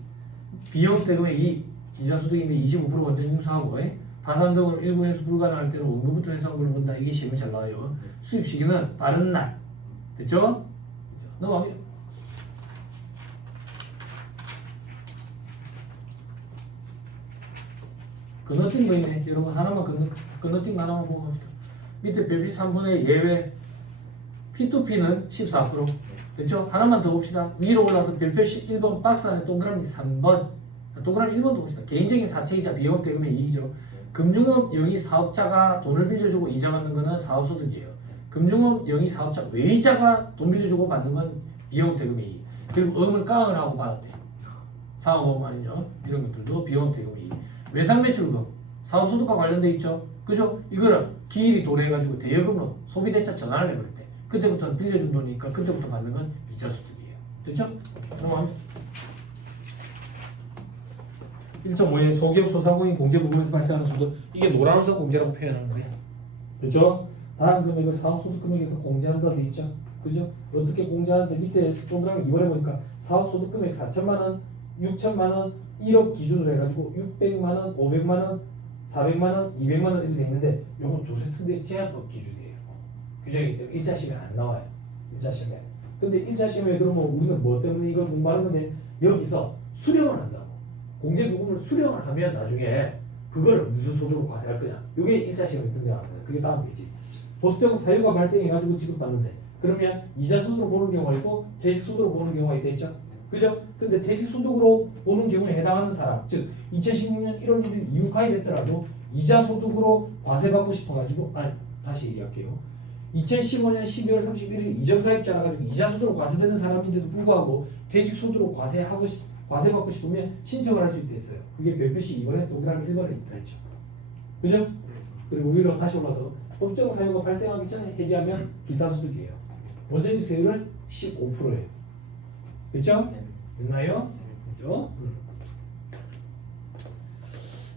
비용 대금의 이익, 이자소득인데 25% 원전 징수하고 파산 등을 일부 회수 불가능할 때는 원금부터 회수한걸 본다. 이게 시험에 잘 나와요. 수입 시기는 빠른 날. 됐죠? 넘어갑니다. 건너뛴 거 있네. 여러분 하나만 건너뛴 거 하나만 보고 갑시다. 밑에 별빛 3분의 예외 P2P는 14%. 됐죠? 하나만 더 봅시다. 위로 올라서 별표 1번 박스 안에 동그라미 3번. 동그라미 1번도 봅시다. 개인적인 사채이자 비용 대금의 이익이죠. 금융업 영위 사업자가 돈을 빌려주고 이자 받는 거는 사업소득이에요. 금융업 영위 사업자 외이자가 돈 빌려주고 받는 건 비용 대금의 이익. 그리고 음을 깡을 하고 받았대. 사업업 아니냐 이런 것들도 비용 대금의 이익. 외상매출금 사업소득과 관련돼 있죠. 그죠? 이거를 기일이 도래해가지고 대여금으로 소비대차 전환을 해버렸대. 그때부터는 빌려준 돈이니까 그때부터 받는 건 이자소득이에요. 됐죠? 넘어갑니다. 1.5의 소기업 소상공인 공제 부분에서 발생하는 소득. 이게 노란색 공제라고 표현하는 거예요. 그렇죠? 다른 금액을 사업소득 금액에서 공제한다 돼 있죠. 그죠? 어떻게 공제하는데 밑에 동그라미 2번에 보니까 사업소득 금액 4천만 원, 6천만 원, 1억 기준으로 해가지고 600만 원, 500만 원, 400만 원, 200만 원 이렇게 돼 있는데 이건 조세특례 제한법 기준이에요. 규정이기 때문에 1차 시험에 안 나와요. 1차 시험에. 근데 1차 시험에 그러면 우리는 뭐 때문에 이걸 공부하는 건데 여기서 수령을 한다고. 공제 부분을 수령을 하면 나중에 그걸 무슨 소득으로 과세할 거냐. 이게 1차 시험에 등장하는 거예요. 그게 다음 페이지. 법적 사유가 발생해가지고 지급받는데 그러면 이자소득으로 보는 경우가 있고 퇴직소득으로 보는 경우가 있겠죠. 그죠? 근데 퇴직소득으로 보는 경우에 해당하는 사람, 즉 2016년 1월 1일 이후 가입했더라도 이자소득으로 과세받고 싶어가지고 다시 얘기할게요. 2015년 12월 31일 이전 가입자라 가지고 이자소득으로 과세되는 사람인데도 불구하고 퇴직소득으로 과세받고 싶으면 신청을 할 수 있다 했어요. 그게 별표시 2번에 동그라미 1번에 있다 했죠. 그죠? 그리고 위로 다시 올라서 법정 사유가 발생하기 전에 해지하면 기타 소득이에요. 원전지 세율은 15%예요. 됐죠? 됐나요? 됐죠?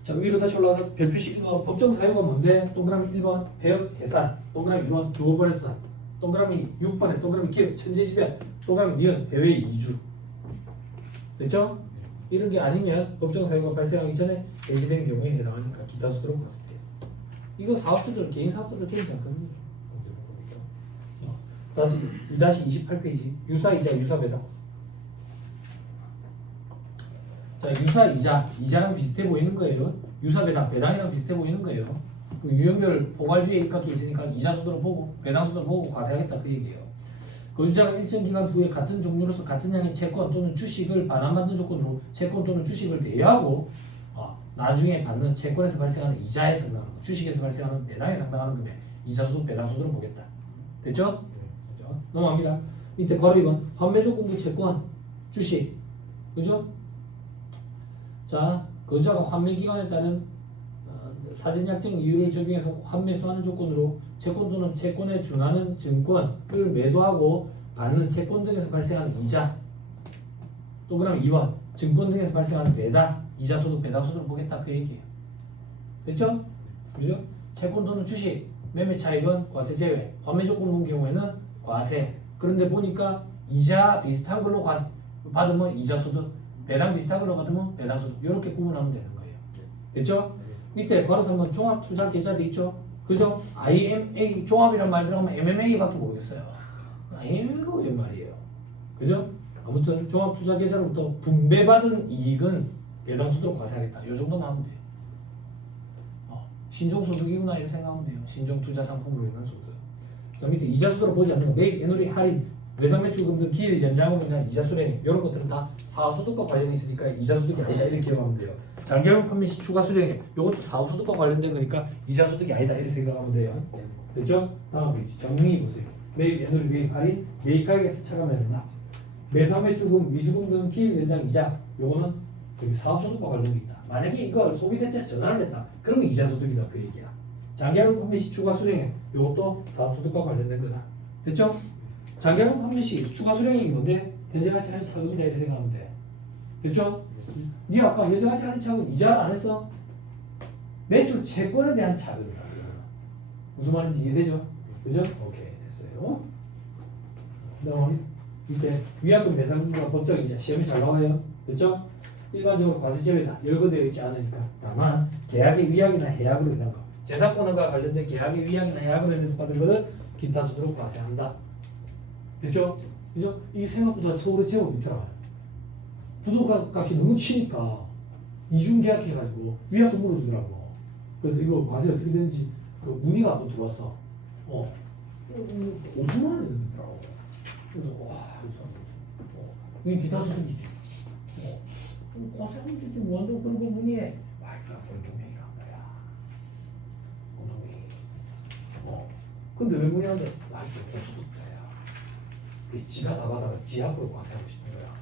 자, 위로 다시 올라가서 별표시 1번 법정 사유가 뭔데? 동그라미 1번 배역 해산, 동그라미 2번 주거벌산, 동그라미 6번에 동그라미 기업 천재지변, 동그라미 니은 해외 이주. 됐죠? 이런 게 아니면 법정 사유가 발생하기 전에 해지된 경우에 해당하니까 기타 수수료로 갔을 때 이거 사업주들 개인 사업주들 괜찮거든요. 다시 2-28페이지 유사이자 유사배당. 자, 유사 이자, 이자랑 비슷해 보이는 거예요. 유사 배당, 배당이랑 비슷해 보이는 거예요. 그 유형별 포괄주의에 입각해 있으니까 이자 수도를 보고 배당 수도를 보고 과세하겠다 그 얘기예요. 거주자가 일정 기간 후에 같은 종류로서 같은 양의 채권 또는 주식을 반환받는 조건으로 채권 또는 주식을 대여하고 나중에 받는 채권에서 발생하는 이자에 상당하는 거, 주식에서 발생하는 배당에 상당하는 금액 이자 수도 배당 수도를 보겠다. 됐죠? 됐죠? 넘어갑니다. 밑에 괄호 2번 환매 조건부 채권 주식 그죠? 자, 거주자가 환매 기간에 따른 사전 약정 이유를 적용해서 환매수하는 조건으로 채권 또는 채권에 준하는 증권을 매도하고 받는 채권 등에서 발생하는 이자 또 그럼 2번 증권 등에서 발생하는 배당 이자 소득 배당 소득을 보겠다 그 얘기예요. 됐죠? 그죠? 채권 또는 주식 매매 차익은 과세 제외 환매 조건부 경우에는 과세 그런데 보니까 이자 비슷한 걸로 받으면 이자 소득 배당 비슷한 걸로 받으면 배당 소득 이렇게 구분하면 되는 거예요. 됐죠? 밑에 바로 3번 종합 투자 계좌도 있죠. 그죠? IMA 종합이란 말 들어가면 MMA밖에 모르겠어요. IMA가 웬 말이에요? 그죠? 아무튼 종합 투자 계좌로부터 분배받은 이익은 배당 수도로 과세하겠다. 이 정도만 하면 돼요. 신종 소득이구나 이렇게 생각하면 돼요. 신종 투자 상품으로 인한 소득. 자 밑에 이자 수도로 보지 않는 거 매입, 애누리, 할인, 외상 매출금 등 기일 연장으로 인한 이자 수령 이런 것들은 다 사업소득과 관련이 있으니까 이자 소득이 아니다 이렇게 기억하면 돼요. 장기화물 판매 시 추가 수령액 이것도 사업소득과 관련된 거니까 이자 소득이 아니다 이렇게 생각하면 돼요. 됐죠? 다음 페이지 정리 보세요. 매입, 애누리, 매입, 할인, 매입가격에서 차감해야 된다. 매상 매출금, 미수금 등 기일 연장 이자 요거는 저기 사업소득과 관련이 있다. 만약에 이걸 소비대체 전환을 했다. 그러면 이자 소득이다 그 얘기야. 장기화물 판매 시 추가 수령액 이것도 사업소득과 관련된 거다. 됐죠? 장기화물 판매 시 추가 수령액이 뭔데? 현재 가치 할인 차금이다 이렇게 생각하면 돼. 됐죠? 네 아까 현재 가치 할인 차금 이자를 안 했어? 매출 채권에 대한 차금이야. 무슨 말인지 이해되죠? 그죠? 오케이 됐어요. 그다음 밑에 위약금 배상금과 법적 이자 시험에 잘 나와요. 됐죠? 일반적으로 과세 제외다. 열거되어 있지 않으니까. 다만 계약의 위약이나 해약으로 인한 거. 재산권과 관련된 계약의 위약이나 해약으로 인해서 받은 것은 기타 수수료 과세한다. 됐죠? 그죠? 이 생각보다 서울의 제법 있더라. 부도값이 너무 치니까 이중 계약해가지고 위약금 물어주더라고. 그래서 이거 과세 어떻게 되는지 그 문의가 한번 들어왔어. 5천만 원이 들더라고. 그래서 와, 이게 기타 수수료지. 과세하면 되지 뭐한다고 그런 걸 문의해. 말이야 공동명의란 거야. 공동명의. 근데 왜 문의하는데? 말이야 고소득자야. 지가 다 받아가 지 앞으로 과세하고 싶은 거야.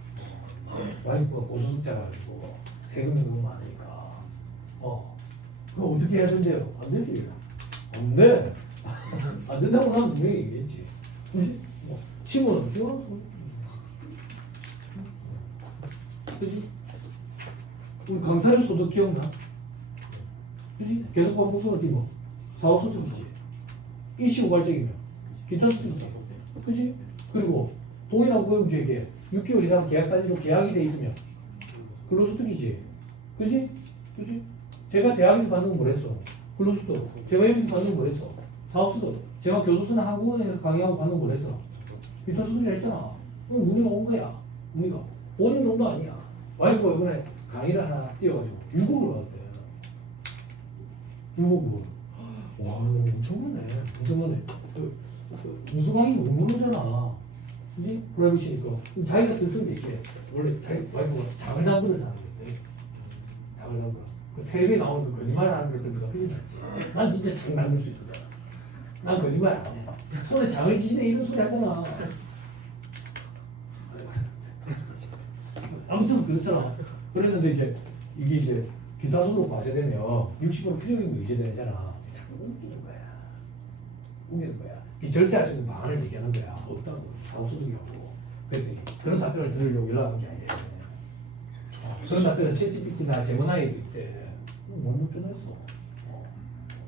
와이프가 고소득자 가지고 세금이 너무 많으니까. 그럼 어떻게 해야 된대요? 안 되지. 안 돼. 안 된다고 하면 분명히 얘기했지. 그지? 친구는 어떻게 그지? 우리 강사료 소득 기억나? 그지? 계속 반복수는 어디 뭐? 사업소득이지. 일시후발적이면 기타 소득이지. 그지? 그리고 동일한 고용주에게 6개월 이상 계약 단위로 계약이 돼 있으면 근로소득이지. 그지? 그지? 제가 대학에서 받는 건 뭐랬어? 근로소득. 제가 여기서 받는 건 뭐랬어? 사업소득. 제가 교도소나 학원에서 강의하고 받는 건 뭐랬어? 기타 소득이라 했잖아. 문의가 온 거야. 문의가. 본인 돈도 아니야. 와이프가 이번에 강의를 하나 띄워가지고 6억을 받았대. 6억을. 와, 엄청 많네. 엄청 많네. 무슨 강의 못 모르잖아. 그지? 프라이빗이니까. 자기가 쓸 때 이렇게 원래 자기 와이프가 장을 담그는 사람인데 장을 담그. 그 텔레비에 나오는 그 거짓말 하는 것들보다 훨씬 낫지. 난 진짜 장 담글 수 있거든. 난 거짓말 안 해. 손에 장을 지지네 이런 소리 하잖아. 아무튼 그렇잖아. 그랬는데 이제 이게 이제 기타소득 과세되면 60% 필요금이 의제되잖아. 자꾸 웃기는 거야. 웃기는 거야. 이 절세할 수 있는 방안을 얘기하는 거야. 없다고. 사업소득이라고. 그랬더니 그런 답변을 들으려고 연락한 게 아니에요. 그런 답변은 챗GPT나 제모나이도 있대. 못 전했어.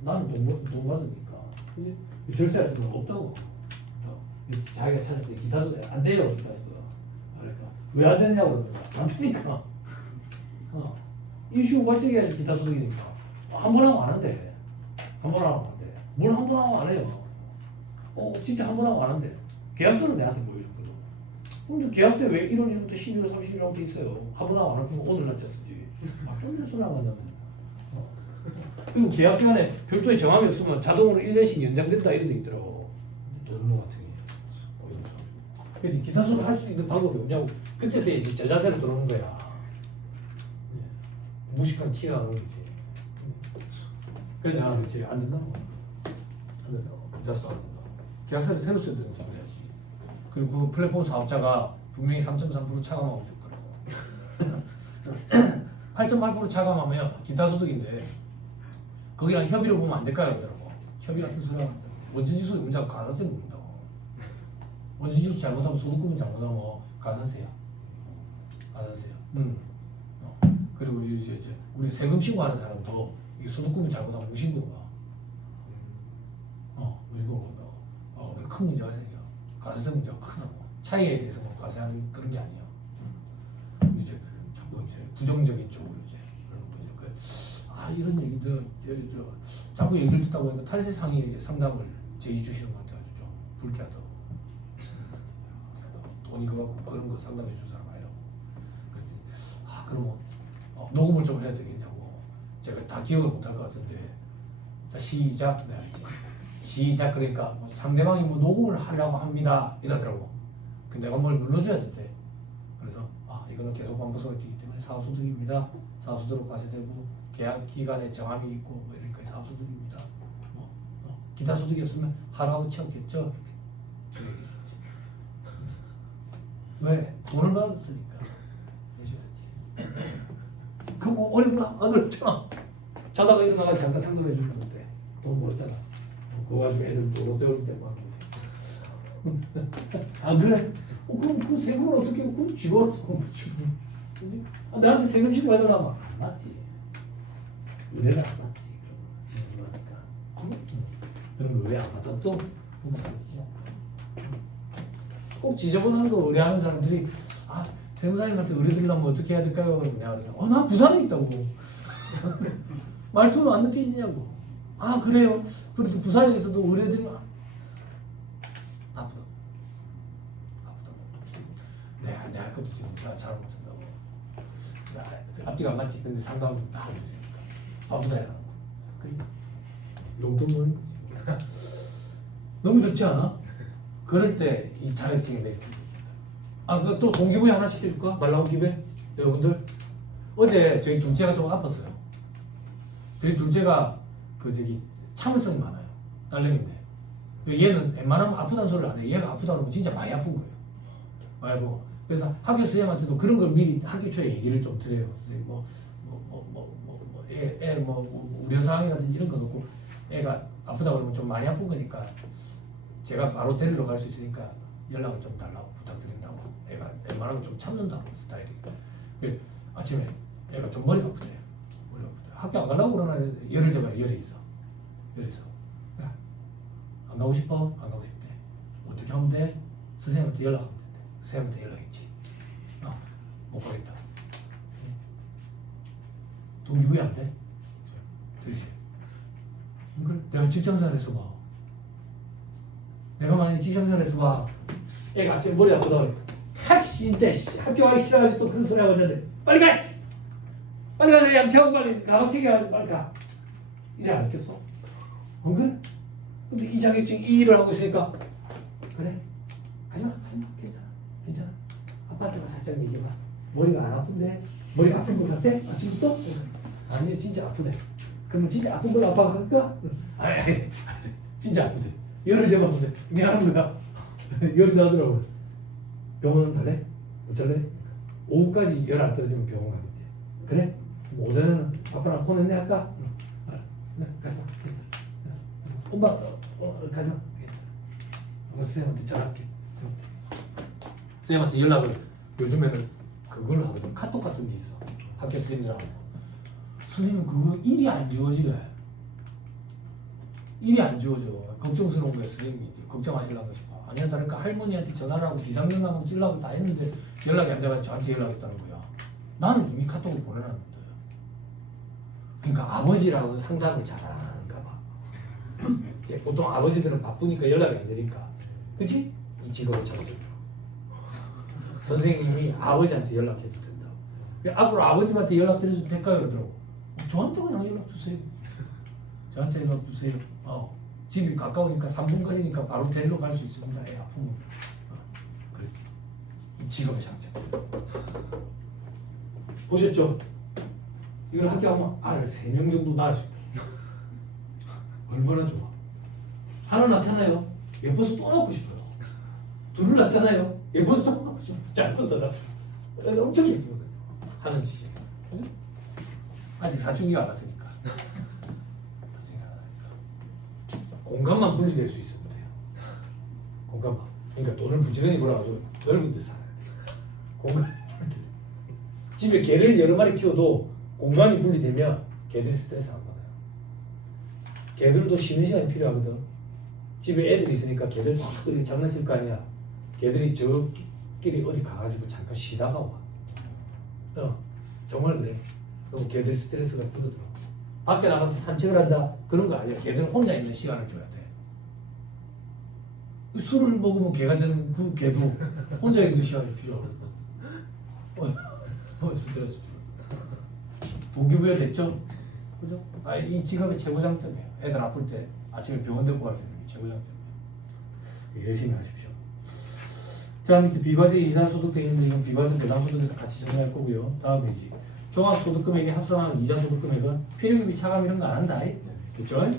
나는 돈 받으니까. 그지? 절세할 수 있는 거 없다고. 자기가 찾을 때 기타소득 안 돼요. 기타소득. 그러니까 왜 안 되냐고 그러니까 안 되니까. 이슈 월등해야지 기타 소득이니까. 한 번 하고 안 한대. 한 번 하고 안 돼. 뭘 한 번 하고 안 해요. 진짜 한 번 하고 안 한대. 계약서를 내한테 보여줬거든. 근데 계약서에 왜 1월 1일부터 12월 30일이라고 돼 있어요? 하거나 안 하면 오늘 날짜 쓰지. 돈 소리 나간다면. 그리고 계약 기간에 별도의 정함이 없으면 자동으로 1년씩 연장된다 이렇게 돼 있더라고. 돈노 같은 게. 근데 기타 소리 할 수 있는 방법이 없냐고. 그때서 이제 저자세로 들어오는 거야. 무식한 티가 나는 거지. 그래 내가 그치 안 된다고. 안 된다고. 기타 소리 안 된다고. 계약서를 새로 쓰든지 그래야지. 그리고 그 플랫폼 사업자가 분명히 3.3% 차감하고 줄 거라고. 8.8% 차감하면 기타 소득인데 거기랑 협의를 보면 안 될까요? 그러더라고. 협의 같은 소리 하면 안 돼. 원천지수 문제가 가산세 묻는다고. 원천지수 잘못하면 소득급은 잘못하면 가산세야. 가산세야. 그리고 이제 우리 세금 신고하는 사람도 이 소득급은 잘못하면 무신고가. 무신고가 온다고. 큰 문제가 생겨. 가산세 문제가 크다고. 차이에 대해서 뭐 과세하는 그런 게 아니야. 이제 자꾸 이제 부정적인 쪽으로 이제 그런 거죠. 이런 얘기도 자꾸 얘기를 듣다 보니까 탈세 상의 상담을 제의 주시는 것 같아. 아주 좀 불쾌하다고. 돈이 그거 갖고 그런 거 상담해 준 사람 아니라고. 그랬더니 그러면 녹음을 좀 해야 되겠냐고. 제가 다 기억을 못 할 것 같은데. 자 시작. 네. 시작. 그러니까 뭐 상대방이 뭐 녹음을 하려고 합니다 이러더라고. 근데 내가 뭘 눌러줘야 된대. 그래서 이거는 계속 반복성이 되기 때문에 사업소득입니다. 사업소득으로 과세되고 계약 기간에 정함이 있고 뭐 이러니까 사업소득입니다. 기타 소득이었으면 하라고 채웠겠죠. 이렇게. 왜? 돈을 받았으니까 해줘야지. 그거 어렵나? 안 어렵잖아. 자다가 일어나가 잠깐 상담해 주는 건데 돈 벌었잖아. 그 와중에 애들 또 롯데 올 때만 안 그래? 그럼 그 세금을 어떻게 그 쥐어서 나한테 세금 지고 해달라 안 맞지. 의뢰가 안 맞지. 그런 거 의뢰 안 받아 또 꼭 지저분한 거 의뢰하는 사람들이 세무사님한테 의뢰 드리려면 어떻게 해야 될까요? 그러면 내가 그러면 나 부산에 있다고. 말투는 안 느껴지냐고. 그래요? 그래도 부산에 있어도 의뢰 드리면 아프다. 내 할 것도 지금 다 잘 못한다고. 앞뒤가 안 맞지. 근데 상담은 다 하고 있으니까 아프다 해라고. 용돈 노는 거지. 너무 좋지 않아? 그럴 때 이 자격증의 메리트. 또 동기부여 하나 시켜줄까? 말 나온 김에 여러분들 어제 저희 둘째가 좀 아팠어요. 저희 둘째가 참을성이 많아요. 딸내미인데 얘는 웬만하면 아프다는 소리를 안 해. 얘가 아프다 그러면 진짜 많이 아픈 거예요. 많이 아프고. 그래서 학교 선생님한테도 그런 걸 미리 학교 초에 얘기를 좀 드려요. 우려 사항이라든지 이런 거 놓고 애가 아프다 그러면 좀 많이 아픈 거니까 제가 바로 데리러 갈 수 있으니까 연락을 좀 달라고 부탁드린다고. 애가 웬만하면 좀 참는다고 스타일이. 아침에 애가 좀 머리가 아프대요. 학교 안 가려고 그러나 열을 잡아요. 열이 있어. 야, 안 가고 싶어? 안 가고 싶대. 어떻게 하면 돼? 선생님한테 연락하면 된대. 선생님한테 연락했지. 못 가겠다. 동기부여 안 돼? 되지. 그래? 내가 직장생활에서 봐. 내가 만약에 직장생활에서 봐. 애가 아침에 머리 아프다 그래. 진짜 학교 가기 싫어가지고 또 그런 소리 하고 있는데 빨리 가! 빨리 가서 양치하고 빨리 가방치기 하고 빨리 가. 이래 안 했겠어? 안 그래? 근데 이 자격증 이 일을 하고 있으니까 그래? 가지마. 괜찮아. 아빠한테만 살짝 얘기해봐. 머리가 안 아픈데? 머리가 아픈 것 같아? 아침부터? 아니 진짜 아프대. 그러면 진짜 아픈 걸 아빠가 할까? 아니 진짜 아프대. 열을 좀 아프대. 미안한 거야. 열이 나더라고. 병원 갈래? 어쩔래? 오후까지 열 안 떨어지면 병원 가겠대. 그래? 오전에는 아빠랑 폰에 할까? 가자. 엄마 가자. 선생님한테 전화할게. 선생님한테 연락을 요즘에는 그걸 하거든. 카톡 같은 게 있어. 학교 선생님들하고. 선생님 그거 일이 안 지워지래. 일이 안 지워져. 걱정스러운 거야. 선생님이 걱정하시려고 싶어. 아니야 다를까 할머니한테 전화를 하고 비상전화하고 찔러고 다 했는데 연락이 안 돼가지고 저한테 연락했다는 거야. 나는 이미 카톡을 보내놨는데. 그러니까 아버지랑은 상담을 잘 안 하는가 봐. 보통 아버지들은 바쁘니까 연락이 안 되니까. 그치? 이 직업을 찾으려고. 선생님이 아버지한테 연락해도 된다고. 앞으로 아버님한테 연락드려도 될까요? 그러더라고. 저한테 그냥 연락 주세요. 저한테 연락 주세요. 집이 가까우니까 3분 거리니까 바로 데리러 갈 수 있습니다. 애 아프면. 그렇지. 이 직업의 장점. 보셨죠? 이걸 학교하면 아들 3명 정도 낳을 수 있다. 얼마나 좋아. 하나 낳잖아요. 예뻐서 또 낳고 싶어요. 둘을 낳잖아요. 예뻐서 또 낳고 싶어요. 짧고 더 낳고 싶어요. 엄청 예쁘거든요. 하는 짓이. 아직 사춘기가 안 왔으니까. 공간만 분리될 수 있으면 돼요. 공간만. 그러니까 돈을 부지런히 벌어가지고 넓은 데 살아야 돼요. 공간이 분리돼. 집에 개를 여러 마리 키워도 공간이 분리되면 개들이 스트레스 안 받아요. 개들도 쉬는 시간이 필요하거든. 집에 애들이 있으니까 개들 자꾸 장난칠 거 아니야. 개들이 저끼리 어디 가가지고 잠깐 쉬다가 와. 정말 그래. 그럼 개들 스트레스가 줄어들어. 밖에 나가서 산책을 한다 그런 거 아니야. 걔들은 혼자 있는 시간을 줘야 돼. 술을 먹으면 개가 되는 그 개도 혼자 있는 시간이 필요하거든. 스트레스 풀어. 동기부여 됐죠? 그죠? 이 직업의 최고 장점이에요. 애들 아플 때 아침에 병원 데리고 갈 수 있는 게 최고 장점이에요. 열심히 하십시오. 자, 밑에 비과세 이자소득 되어 있는데 이건 비과세 배당소득에서 같이 정리할 거고요. 다음 페이지. 종합소득금액에 합산하는 이자소득금액은 필요금비 차감 이런 거 안 한다. 그렇죠?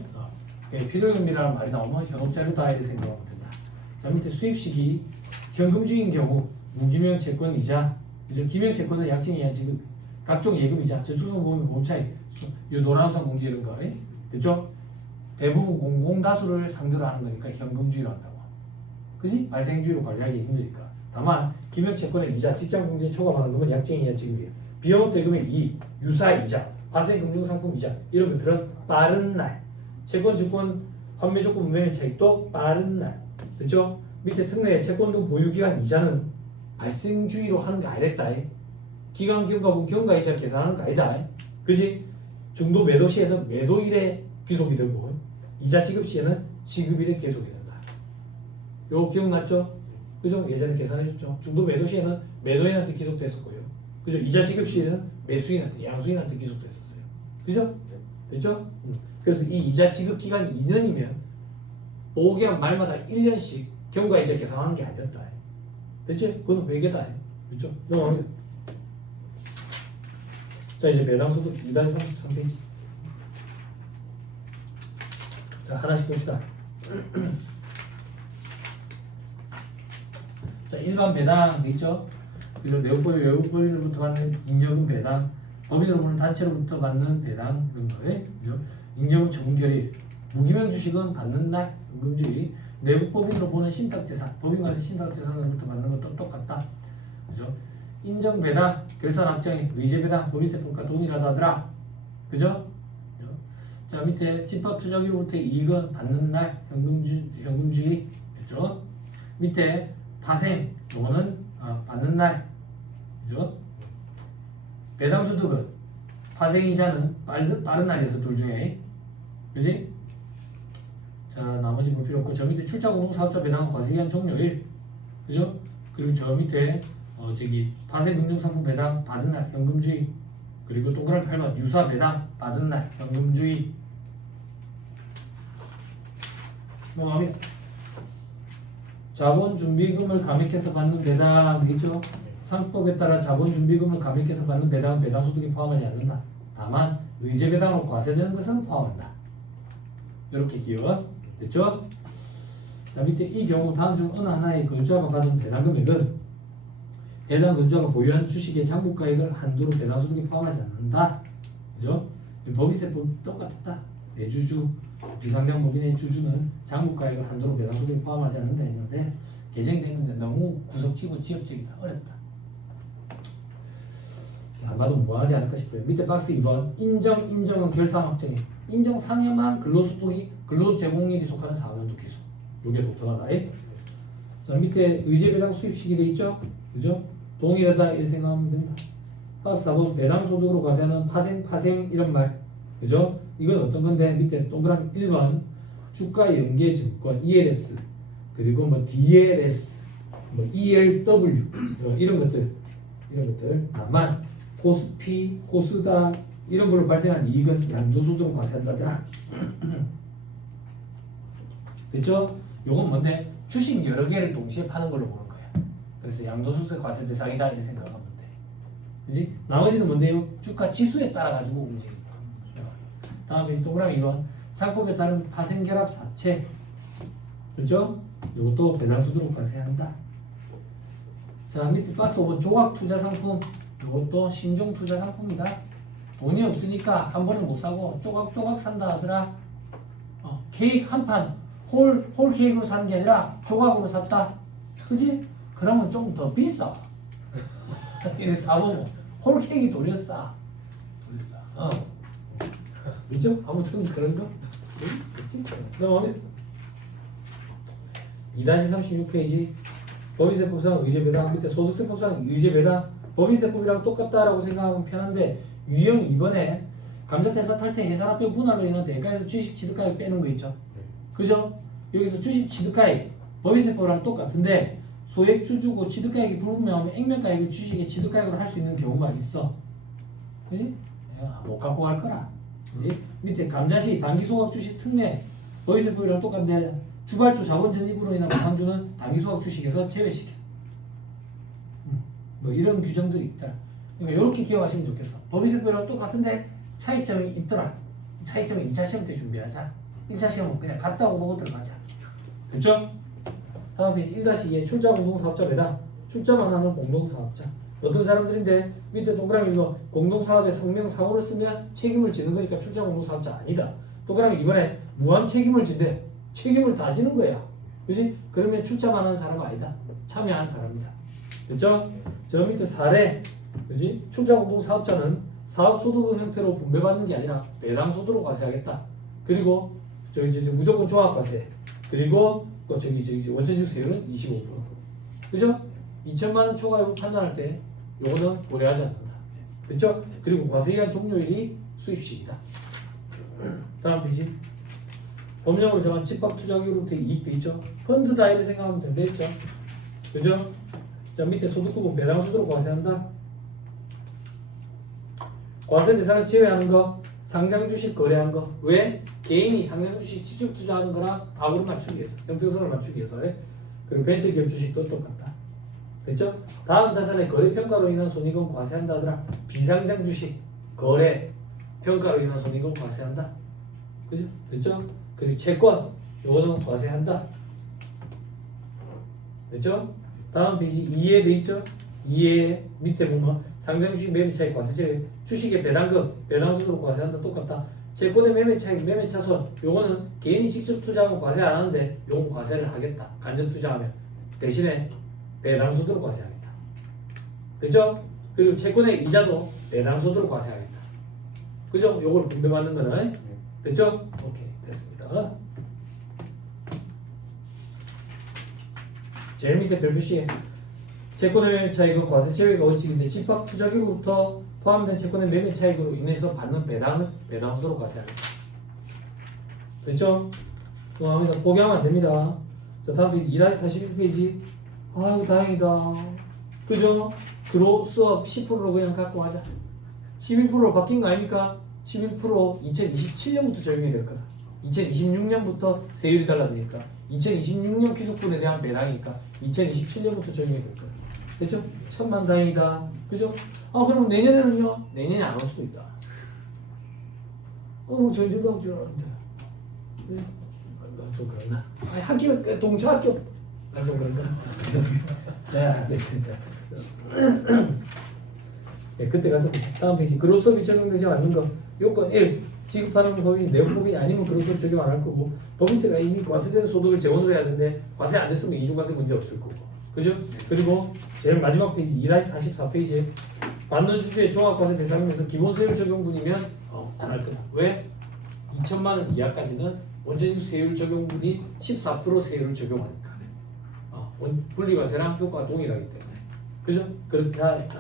필요금비라는 말이 나오면 현업자료다 이렇게 생각하면 된다. 자, 밑에 수입식이 현금주의인 경우 무기명 채권 이자, 기명 채권은 약정 이하 지급, 각종 예금 이자, 저축성 보험 보험 차익, 요 노란선 공제 이런 거, 그렇죠? 대부분 공공다수를 상대로 하는 거니까 현금주의로 한다고. 그지? 발생주의로 관리하기 힘드니까. 다만 기명 채권의 이자, 직장 공제 초과하는 것은 약정 이하 지급이에요. 비영업 대금의 이익, 유사 이자, 발생 금융상품 이자 이런 것들은 빠른 날, 채권, 주권, 환매 조건 운명의 차익도 빠른 날, 그렇죠? 밑에 특례 채권 등 보유기간 이자는 발생주의로 하는 게 아니랬다. 기간 경과분 경과이자 계산하는 거 아니다. 그지? 중도 매도 시에는 매도일에 귀속이 되고 이자 지급 시에는 지급일에 계속이 된다. 요거 기억났죠? 그죠? 예전에 계산해줬죠. 중도 매도 시에는 매도인한테 귀속됐었고요. 그죠? 이자 지급 시에는 매수인한테, 양수인한테 귀속됐었어요. 그죠? 됐죠? 그래서 이 이자 지급 기간이 2년이면 보호기간 말마다 1년씩 경과이자 계산하는 게 아니었다. 됐지? 그건 회계다. 그렇죠? 넘어갑니다. 자, 이제 배당소득 2-33페이지. 자, 하나씩 봅시다. 자, 일반 배당 있죠? 그리고 내국법인 외국법인으로부터 받는 잉여금 배당, 법인으로 보는 단체로부터 받는 배당 이런 거에 잉여금 처분결의 무기명 주식은 받는 날 연금주의, 내국법인으로 보는 신탁재산, 법인과세 신탁재산으로부터 받는 것도 똑같다. 그죠? 인정 배당, 결산 확정의 의제 배당, 법인세 평가 동일하다더라. 그죠? 자, 밑에 집합 투자기로부터 이익은 받는 날 현금주의. 그죠? 밑에 파생, 요거는 받는 날. 그죠? 배당소득은 파생이자는 빠른 날이어서 둘 중에. 그지? 자, 나머지 볼 필요 없고, 저 밑에 출자공동 사업자 배당은 과세기한 종료일. 그죠? 그리고 저 밑에 파생 금융상품 배당 받은 날 현금주의. 그리고 동그라미 8번 유사 배당 받은 날 현금주의. 넘어갑니다. 자본준비금을 감액해서 받는 배당 있죠? 상법에 따라 자본준비금을 감액해서 받는 배당은 배당소득에 포함하지 않는다. 다만 의제 배당으로 과세되는 것은 포함한다. 이렇게 기억 됐죠? 자, 밑에 이 경우 다음 중 어느 하나의 건수자가 받은 배당 금액은 해당 건수자가 보유한 주식의 장부가액을 한도로 배당소득에 포함하지 않는다. 그죠? 법인세법 똑같았다. 내주주, 비상장법인의 주주는 장부가액을 한도로 배당소득에 포함하지 않는다 했는데 개정된 건 너무 구석지고 지역적이다. 어렵다. 안 봐도 무방하지 않을까 싶어요. 밑에 박스 2번 인정은 결산 확정해. 인정 상여만 근로소득이 근로제공일이 속하는 사업연도 기수. 요게 독특하다. 자, 밑에 의제배당 수입식이 돼 있죠? 그죠? 동일하다 이렇게 생각하면 된다. 박스 4번 배당소득으로 과세하는 파생 이런 말. 그죠? 이건 어떤 건데 밑에 동그라미 1번 주가연계증권 ELS 그리고 뭐 DLS 뭐 ELW 이런 것들 다만 코스피, 코스닥 이런 걸로 발생한 이익은 양도소득으로 과세한다더라. 됐죠? 요건 뭔데? 주식 여러 개를 동시에 파는 걸로 보는 거야. 그래서 양도소득 과세 대상이다 이렇게 생각하면 돼. 그지? 나머지는 뭔데요? 주가 지수에 따라 가지고 움직이는 거야. 다음에 동그라미 2번 상품에 따른 파생결합 사채. 그렇죠? 이것도 배당소득으로 과세한다. 자, 밑에 박스 5번 조각 투자 상품. 이것도 신종 투자 상품이다. 돈이 없으니까 한 번에 못 사고 조각조각 산다 하더라. 케이크 한 판 홀 케이크로 사는 게 아니라 조각으로 샀다. 그지? 그러면 좀 더 비싸. 이래 사보면 홀 케이크 돌렸어. 그죠? 아무튼 그런 거. 그치? 그럼 2-36페이지 법인세법상 의제배당 밑에 소득세법상 의제배당 법인세법이랑 똑같다라고 생각하면 편한데 유형 2번에 감자퇴사 탈퇴 해산합병 분할로 인한 대가에서 주식 취득가액 빼는 거 있죠. 그죠? 여기서 주식 취득가액 법인세법이랑 똑같은데 소액주 주고 취득가액이 불분명하면 액면가액을 주식의 취득가액으로 할 수 있는 경우가 있어. 그지? 못 갖고 갈 거라. 그지? 밑에 감자시 단기소각 주식 특례 법인세법이랑 똑같은데 주발주 자본 전입으로 인한 상주는 단기소각 주식에서 제외시켜. 뭐 이런 규정들이 있더라. 그러니까 이렇게 기억하시면 좋겠어. 법인세법이랑 똑같은데 차이점이 있더라. 차이점은 2차 시험 때 준비하자. 1차 시험은 그냥 갔다 오고 보고 들어가자. 됐죠? 다음 페이지 1-2에 출자 공동사업자 배당. 출자만 하는 공동사업자. 어떤 사람들인데 밑에 동그라미 이거 공동사업에 성명사고를 쓰면 책임을 지는 거니까 출자 공동사업자 아니다. 동그라미 이번에 무한 책임을 진대. 책임을 다 지는 거야. 그지? 그러면 출자만 하는 사람은 아니다. 참여한 사람이다. 됐죠? 저 밑에 사례. 그지? 출자 공동사업자는 사업소득 형태로 분배받는 게 아니라 배당소득으로 과세하겠다. 그리고 이제 무조건 종합과세. 그리고 원천지수 세율은 25%. 그죠? 2천만 원 초과율 판단할 때 요거는 고려하지 않는다. 그렇죠? 그리고 과세기한 종료일이 수입시이다. 다음 페이지. 법령으로 정한 집합투자기로부터 이익 돼 있죠. 펀드 다이를 생각하면 된다했죠. 그죠? 자 밑에 소득부분 배당소득으로 과세한다. 과세 대상을 제외하는 거 상장 주식 거래한 거. 왜? 개인이 상장 주식 직접 투자하는 거랑 다구를 맞추기 위해서, 형평성을 맞추기 위해서. 그리고 벤처기업 주식도 똑같다. 됐죠? 다음 자산의 거래 평가로 인한 손익은 과세한다 하더라. 비상장 주식 거래 평가로 인한 손익은 과세한다. 그죠? 됐죠? 그리고 채권 요거는 과세한다. 됐죠? 다음 페이지 2에 돼 있죠? 2에 밑에 보면 상장 주식 매매 차익 과세 제외, 주식의 배당금 배당소득으로 과세한다. 똑같다. 채권의 매매 차익 매매 차손 요거는 개인이 직접 투자하면 과세 안 하는데 요건 과세를 하겠다. 간접 투자하면 대신에 배당소득으로 과세하겠다. 됐죠? 그리고 채권의 이자도 배당소득으로 과세하겠다. 그죠? 요걸 분배받는 거는 됐죠? 오케이 됐습니다. 제일 밑에 별표시에 채권의 매매 차익은 과세 제외가 원칙인데 집합 투자기로부터 포함된 채권의 매매 차익으로 인해서 받는 배당은 배당소득으로 과세하겠다. 됐죠? 포기하면 안 됩니다. 자 다음 페이지 2-41페이지. 아유 다행이다. 그죠? 그로스업 10%로 그냥 갖고 가자. 11%로 바뀐 거 아닙니까? 11% 2027년부터 적용이 될 거다. 2026년부터 세율이 달라지니까 2026년 귀속분에 대한 배당이니까 2027년부터 적용이 될 거다. 됐죠? 천만다행이다. 그죠? 그럼 내년에는요? 내년에 안 올 수도 있다. 전주도 올 줄 알았는데. 네? 좀 그런가? 학교 동차 학교 좀 그런가? 자 됐습니다. 네, 그때 가서 다음 페이지 그로스업이 적용되지 않는 거 요건 1 지급하는 법이 내용법이 아니면 그로스업 적용 안 할 거고 법인세가 이미 과세된 소득을 재원으로 해야 되는데 과세 안 됐으면 이중과세 문제 없을 거고 그죠? 그리고 제일 마지막 페이지 2-44페이지에 받는 주주의 종합과세 대상에서 기본세율 적용분이면 안 할 거다. 왜? 2천만 원 이하까지는 원천지수 세율 적용분이 14% 세율을 적용하니까 분리과세랑 효과가 동일하기 때문에 그죠? 그렇게 하겠다.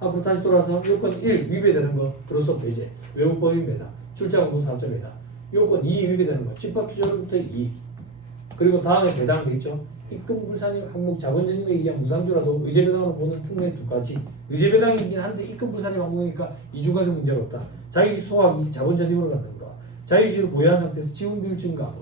앞으로 다시 돌아서 요건 1 위배되는 거 그로스업 배제 외국법인매당 출자공동사업자 매당 요건 2 위배되는 거 집합투자로부터 2 그리고 다음에 배당 되겠죠? 입금 불산임 항목 자본적인 얘기야 무상주라도 의제배당으로 보는 특례 두 가지. 의제배당이긴 한데 입금 불산임 항목이니까 이중과세 문제가 없다. 자기 소각이 자본적으로 갖는 거. 자유주의를 보유한 상태에서 지분 비율 증가.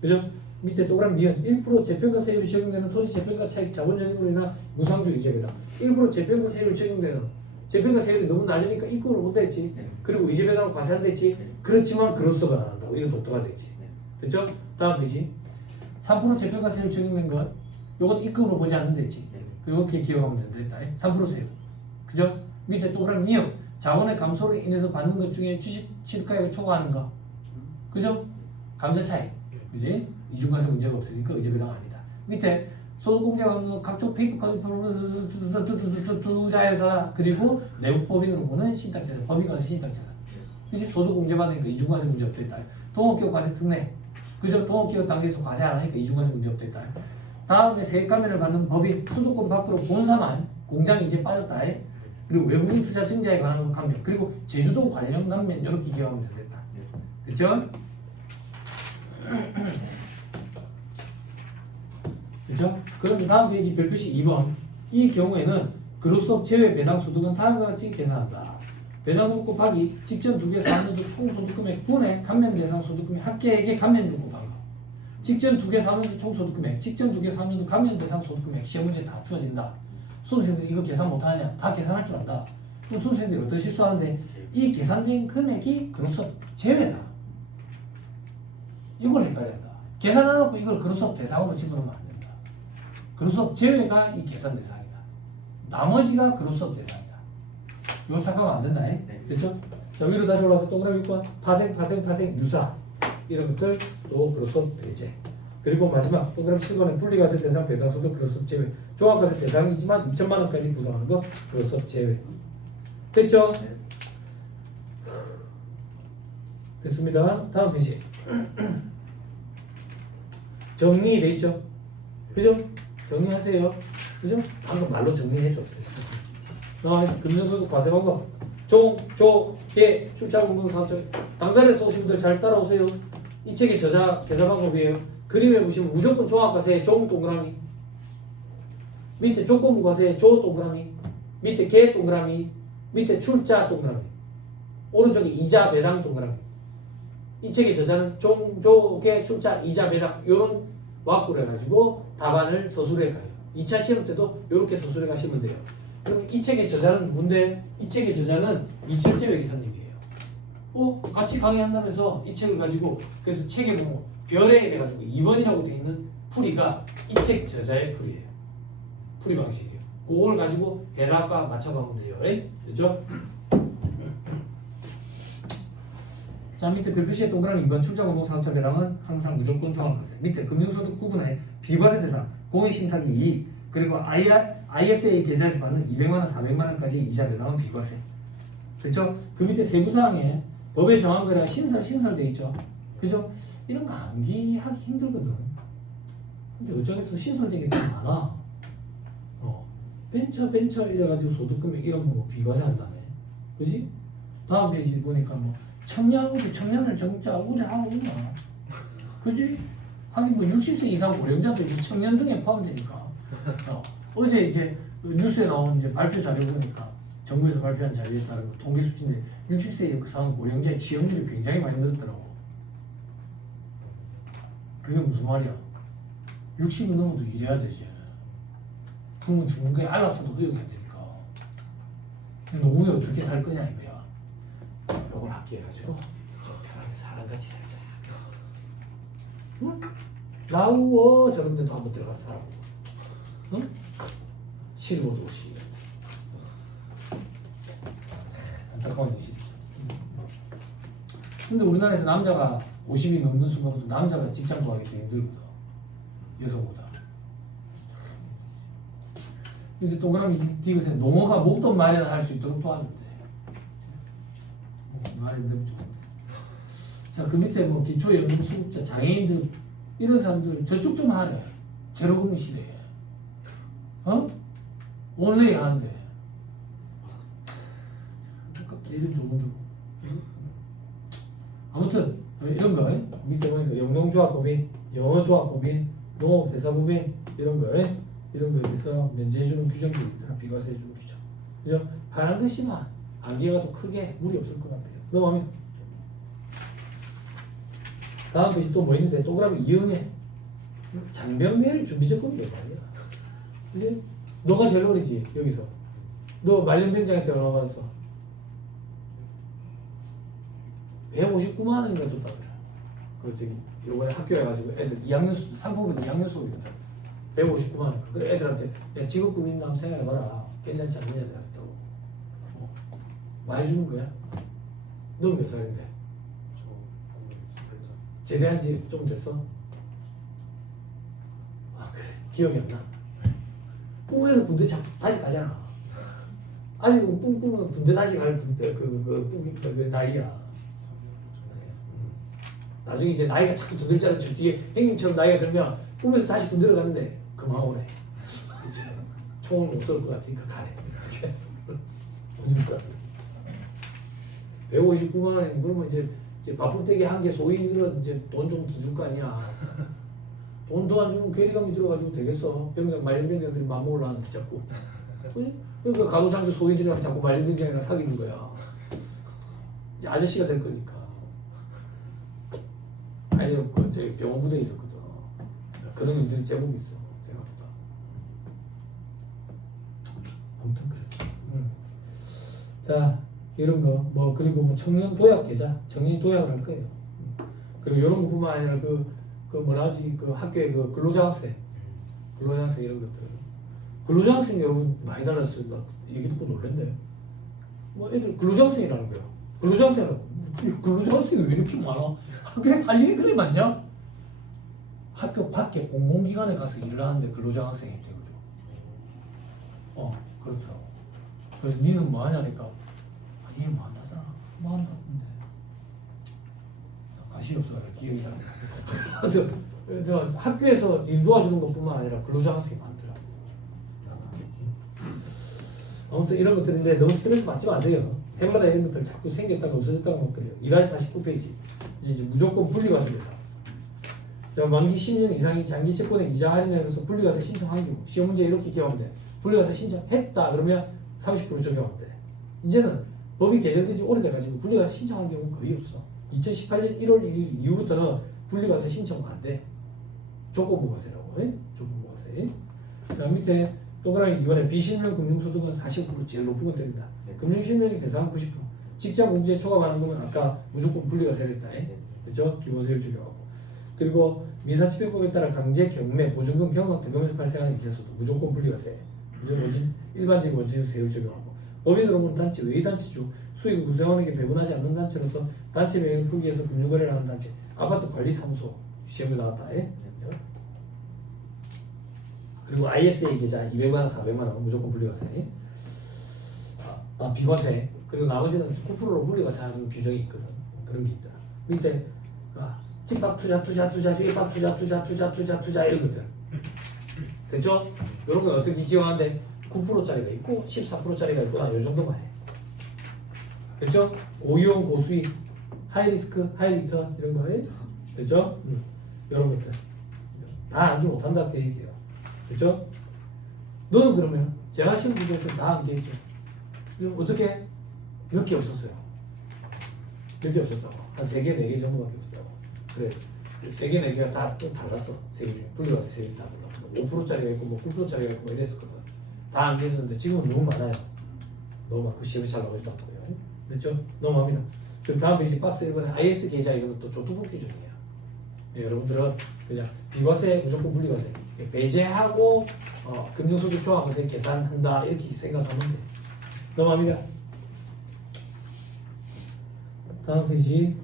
그죠? 밑에 동그라미 니은 1% 재평가 세율이 적용되는 토지 재평가 차익 자본적으로 인한 무상주 의제배당. 1% 재평가 세율 적용되는 재평가 세율이 너무 낮으니까 입금을 못 했지. 그리고 의제배당을 과세한다 했지. 그렇지만 그로서가 안 한다고. 이거 독특하다 했지. 됐죠? 다음 페이지. 3% 재평가 세율 적용된 건 요건 입금으로 보지 않는다 했지. 이렇게 기억하면 된다. 3% 세율. 그죠? 밑에 동그라미 니은 자본의 감소로 인해서 받는 것 중에 주식 취득가액을 초과하는 거. 그죠? 감자 차익. 그지? 이중과세 문제가 없으니까 의제배당 아니다. 밑에 소득공제가 없는 각종 페이퍼 투자회사 그리고 내국법인으로 보는 신탁재산, 법인과세 신탁재산. 그지? 소득공제 받으니까 이중과세 문제 없다. 동업기업 과세 특례. 그죠? 동업기업 단계에서 과세 안 하니까 이중과세 문제 없다. 다음에 세액감면을 받는 법인 수도권 밖으로 본사만 공장이 이제 빠졌다. 그리고 외국인 투자 증자에 관한 감면 그리고 제주도 관련 감면 이렇게 기억하면 된다. 됐죠? 그죠? 그럼 다음 페이지 별표시 2번. 이 경우에는 그로서 제외 배당 소득은 다음과 같이 계산한다. 배당 소득 곱하기 직전 두 개 4년도 총 소득금액 분의 감면 대상 소득금액 합계액의 감면율 곱한 거. 직전 두 개 4년도 총 소득금액, 직전 두 개 3년도 감면 대상 소득금액 시험 문제 다 주어진다. 수험생들이 이거 계산 못하냐? 다 계산할 줄 안다. 그럼 수험생들이 어떤 실수하는데 이 계산된 금액이 그로서 제외다. 이걸 헷갈린다. 계산 안 하고 이걸 그로서 대상으로 집어넣으면 안 된다. 그로서 제외가 이 계산 대상이다. 나머지가 그로서 대상이다. 이거 착각하면 안 된다. 됐죠? 자, 위로 다시 올라와서 동그라미 6번 파생, 유사 이런 것들 또 그로서 배제. 그리고 마지막 동그라미 7번에 분리과세 대상 배당소득 그로서 제외. 종합과세 대상이지만 2천만 원까지 구성하는 거 그로서 제외. 됐죠? 됐습니다. 다음 페이지. 정리돼 있죠? 그죠? 정리하세요. 그죠? 방금 말로 정리해줬어요. 금전소득 과세 방법. 종, 조, 계, 출자공동 사업자. 당사자에서 오신 분들 잘 따라오세요. 이 책의 저자 계산 방법이에요. 그림에 보시면 무조건 종합과세 종 동그라미. 밑에 조건부과세 조 동그라미. 밑에 계 동그라미. 밑에 출자 동그라미. 오른쪽에 이자 배당 동그라미. 이 책의 저자는 종, 조, 계, 출자, 이자 배당 요런 와꾸를 해가지고 답안을 서술해 가요. 2차 시험 때도 이렇게 서술해 가시면 돼요. 그럼 이 책의 저자는 뭔데? 이 책의 저자는 이철재 기사님이에요. 같이 강의한다면서 이 책을 가지고 그래서 책에 보면 별에 해가지고 2번이라고 되어 있는 풀이가 이 책 저자의 풀이에요. 풀이 방식이에요. 그걸 가지고 해답과 맞춰가면 돼요. 그죠? 자, 밑에 별표시에 동그라미 2번 출자공동 사업자 배당은 항상 무조건 종합과세. 밑에 금융소득 구분에 비과세 대상, 공익신탁이 이익, 그리고 ISA 계좌에서 받는 200만 원, 400만 원까지 이자 배당은 비과세. 그렇죠? 그 밑에 세부사항에 법에 정한 거랑 신설돼 있죠. 그죠? 이런 거 암기하기 힘들거든. 근데 어쩌겠어 신설된 게 좀 많아. 벤처 이래가지고 소득금액 이런 거 뭐 비과세 한다며. 그지? 다음 페이지 보니까 뭐 청년을 정자하고 하고 있나. 그지? 하긴 뭐 60세 이상 고령자도 이제 청년 등에 포함되니까. 어제 이제 뉴스에 나온 이제 발표 자료 보니까 정부에서 발표한 자료에 따른 통계 수치인데 60세 이상 고령자의 취업률이 굉장히 많이 늘었더라고. 그게 무슨 말이야? 60이 넘어도 일해야 되지. 그러면 죽는 거에 안락사도 허용이 안 되니까. 노후에 어떻게 살 거냐 이거야. 요걸 합기해가지고 좀 편하게 사람같이 살자. 응? 라우어 저런 데도 한번 들어가서 살아보고. 응? 실무도시. 안타까운 일이지. 근데 우리나라에서 남자가 50이 넘는 순간부터 남자가 직장 구하기 되게 힘들거든. 여성보다. 이제 동그라미 디귿에 농어가 목돈 마련할 수 있도록 도와준대. 말이 너무 좋은데. 자, 그 밑에 뭐 기초연금수급자, 장애인들 이런 사람들 저축 좀 하래. 제로금리 시대에. 온라인 하는데. 아깝다. 이런 좋은 거. 아무튼 이런 거 밑에 보니까 영농조합법인, 영어조합법인, 농업회사법인 이런 거에 대해서 면제해주는 규정들이 있더라. 비과세해주는 규정. 그죠? 파란 글씨만 안개가 더 크게 무리 없을 것 같아요. 넘어갑니다. 다음 글씨 또 뭐 있는데 동그라미 이응에 장병내일 준비조건이에요 말이야. 그지? 너가 제일 어리지 여기서. 너 말년병장할 때 얼마 받았어? 159만 원인가 줬다더라. 그 저기 요번에 학교에 가지고 애들 2학년 상품은 2학년 수업이거든. 159만 원. 그래 애들한테 야 직업금 있나 한번 생각해봐라. 괜찮지 않느냐 내가 했다고. 많이 주는 거야. 너 몇 살인데? 제대한 지 좀 됐어? 아 그래 기억이 안 나. 꿈에서 군대 자꾸 다시 가잖아. 아직은 꿈꾸면 군대 다시 갈 군대 그 나이야. 나중에 이제 나이가 자꾸 더 들잖아. 저 뒤에 형님처럼 나이가 들면 꿈에서 다시 군대를 가는데 그만 오래. 이제 총을 못 쏠 것 같으니까 가래. 어쩔 것 같아. 159만 원 그러면 이제 바쁠 때게 한 게 소인들은 이제 돈 좀 더 줄 거 아니야. 돈 더 안 주면 괴리감이 들어가지고 되겠어. 병장 말년병장들이 맘먹으려 하는데 자꾸. 그러니까 간호사도 소인들이랑 자꾸 말년병장이랑 사귀는 거야. 이제 아저씨가 될 거니까. 아니 그 저기 병원 부대에 있었거든. 그런 일들이 제법 있어 생각보다. 아무튼 그랬어. 자 이런 거 뭐 그리고 뭐 청년 도약 계좌 청년 도약을 할 거예요. 그리고 이런 것뿐만 아니라 그 뭐라 하지 그 학교에 그 근로장학생 이런 것들 근로장학생 여러분 많이 달랐어요. 나 얘기 듣고 놀랐네. 뭐 애들 근로장학생이라는 거야. 근로장학생이 왜 이렇게 많아? 학교에 할 일이 그래 많냐? 학교 밖에 공공기관에 가서 일을 하는데 근로장학생이 있대 그죠? 그렇더라고. 그래서 니는 뭐 하냐니까 얘 뭐 한다잖아. 뭐 한다는데 관심이 없어. 기억이 잘 안 나. 저 학교에서 일 도와주는 것뿐만 아니라 근로장학생이 많더라. 아무튼 이런 것들인데 너무 스트레스 받지 마세요. 해마다 이런 것들 자꾸 생겼다가 없어졌다가 막 그래요. 1하시 49페이지 이제 무조건 분리과세입니다. 만기 10년 이상인 장기 채권의 이자 할인에 대해서 분리과세 신청한 경우 시험 문제 이렇게 기억하면 돼. 분리과세 신청했다 그러면 30% 적용하면 돼. 이제는 법이 개정된 지 오래돼가지고 분리과세 신청한 경우는 거의 없어. 2018년 1월 1일 이후부터는 분리과세 신청은 안 돼. 조건부과세라고. 조건부과세. 자 밑에 동그라미 이번에 비실명 금융소득은 45% 제일 높은 건 됩니다. 금융실명의 대상은 90%. 직장공제에 초과하는 거면 아까 무조건 분리과세를 했다. 그렇죠? 기본세율 적용하고. 그리고 민사집행법에 따라 강제 경매, 보증금, 경락 등금에서 발생하는 이자소득 무조건 분리과세. 일반적인 원칙 세율 적용하고. 법인으로는 단체, 외의단체 중 수익을 구성원에게 배분하지 않는 단체로서 단체 명의를 풀기 위해서 금융거래를 하는 단체. 아파트 관리사무소 시험에 나왔다. 그리고 ISA 계좌 200만원, 400만원 무조건 분리과세. 비과세. 그리고 나머지는 9%로 분리과세 하는 규정이 있거든. 그런 게 있더라. 밑에 집밥 투자, 일밥 투자 이런 것들. 됐죠? 이런 건 어떻게 기억하는데 9%짜리가 있고 14%짜리가 있고 이 정도만 해. 됐죠? 고이용, 고수익, 하이리스크, 하이리턴 이런 거 해. 됐죠? 이런 것들 다 암기 못한다 그 얘기예요. 됐죠? 너는 그러면 제가 시험 문제 다 암기했죠. 어떻게? 몇 개 없었어요. 몇 개 없었다고. 한 3개, 4개 정도밖에 없었다고. 그래. 3개, 4개가 다 달랐어. 3개 중에. 분리가서 3개 다 달랐어. 5%짜리가 있고 뭐 9%짜리가 있고 뭐 이랬었거든. 다 암기했었는데 지금은 너무 많아요. 너무 많고 시험이 잘 나오지도 않고요. 됐죠? 넘어갑니다. 그리고 다음 페이지 박스 1번에 IS 계좌 이거는 또 조투복 기준이에요. 여러분들은 그냥 비과세 무조건 분리과세 배제하고 금융소득 종합과세 계산한다 이렇게 생각하면 돼. 넘어갑니다. 다음 페이지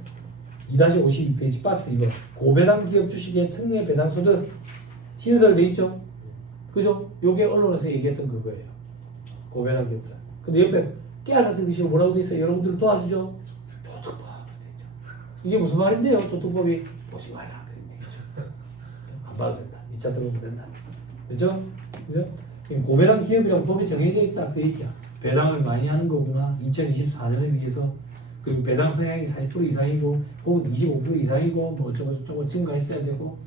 2-52페이지 박스 2번 고배당 기업 주식의 특례 배당 소득 신설돼 있죠? 그죠? 요게 언론에서 얘기했던 그거예요. 고배당 기업들. 근데 옆에 깨알 같은 것이 뭐라고 돼 있어요? 여러분들 도와주죠? 조특법. 이게 무슨 말인데요? 조특법이 보지 말라 그런 얘기죠. 안 봐도 된다. 2차 들어오면 된다. 그죠? 그죠? 고배당 기업이라고 법이 정해져 있다 그 얘기야. 배당을 많이 하는 거구나. 2024년에 비해서. 그리고 배당 성향이 40% 이상이고 혹은 25% 이상이고 뭐 저거 증가했어야 되고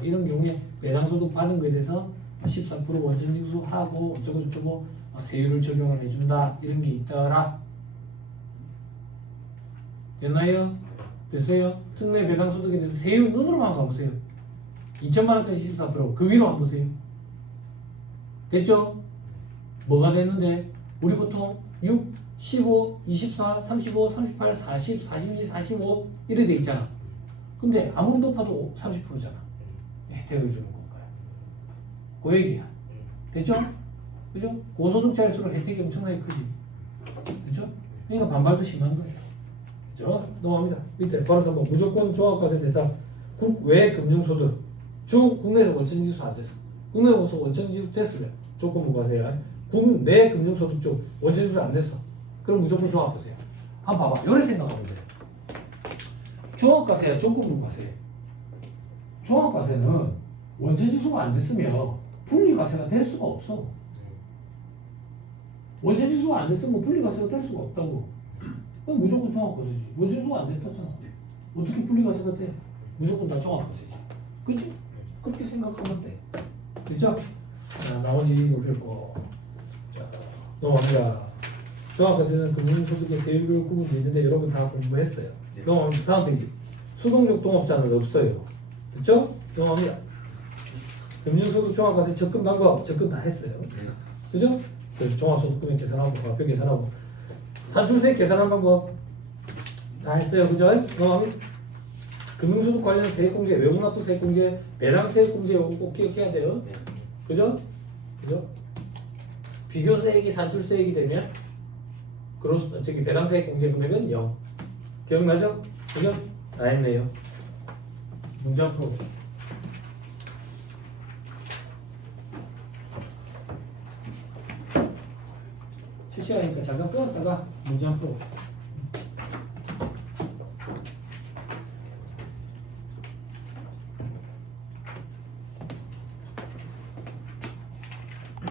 이런 경우에 배당 소득 받은 거에 대해서 14% 원천징수 하고 어쩌고 저쩌고 세율을 적용을 해준다 이런 게 있더라. 됐나요? 됐어요? 특례 배당소득에 대해서 세율 눈으로만 가보세요. 2천만 원까지 14%그 위로 한번 보세요. 됐죠? 뭐가 됐는데 우리 보통 6, 15, 24, 35, 38, 40, 42, 45 이래 돼 있잖아. 근데 아무리 높아도 30%잖아. 혜택을 주는 건가요? 그 얘기야. 됐죠? 그죠? 고소득자일수록 혜택이 엄청나게 크지. 그죠? 그러니까 반발도 심한 거예요. 그죠? 넘어갑니다. 밑에 바로 한번 무조건 종합과세 대상 국외 금융소득 중 국내에서 원천징수 안 됐어. 국내에서 원천징수 됐으면 조건부 과세야. 국내 금융소득 중 원천징수 안 됐어. 그럼 무조건 종합과세야. 한번 봐봐. 요래 생각하면 돼. 종합과세야 조건부 과세. 종합과세는 원천징수가 안 됐으면 분리과세가 될 수가 없어. 원천징수가 안 됐으면 분리과세가 될 수가 없다고. 그럼 무조건 종합과세지. 원천징수가 안 됐다잖아. 어떻게 분리과세가 돼? 무조건 다 종합과세지. 그치? 그렇게 생각하면 돼. 그죠? 자, 나머지 높일 거. 자, 넘어갑니다. 종합과세는 금융소득의 세율을 구분되는데 여러분 다 공부했어요. 넘어갑니다. 다음 페이지. 수동적 동업자는 없어요. 그쵸? 넘어갑니다. 금융소득 종합과세 접근 방법 접근 다 했어요. 그죠? 그래서 종합소득금액 계산하고 과표 계산하고 산출세 계산한 방법 다 했어요. 그죠? 넘어갑니다. 금융소득 관련 세액공제, 외국납부 세액공제, 배당세액공제 꼭 기억해야 돼요. 그죠? 그죠? 비교세액이 산출세액이 되면 배당세액공제 금액은 0. 기억나죠? 그죠? 다 했네요. 문제 한 풀어. 실시간이니까 잠깐 끊었다가 문제 한 풀어.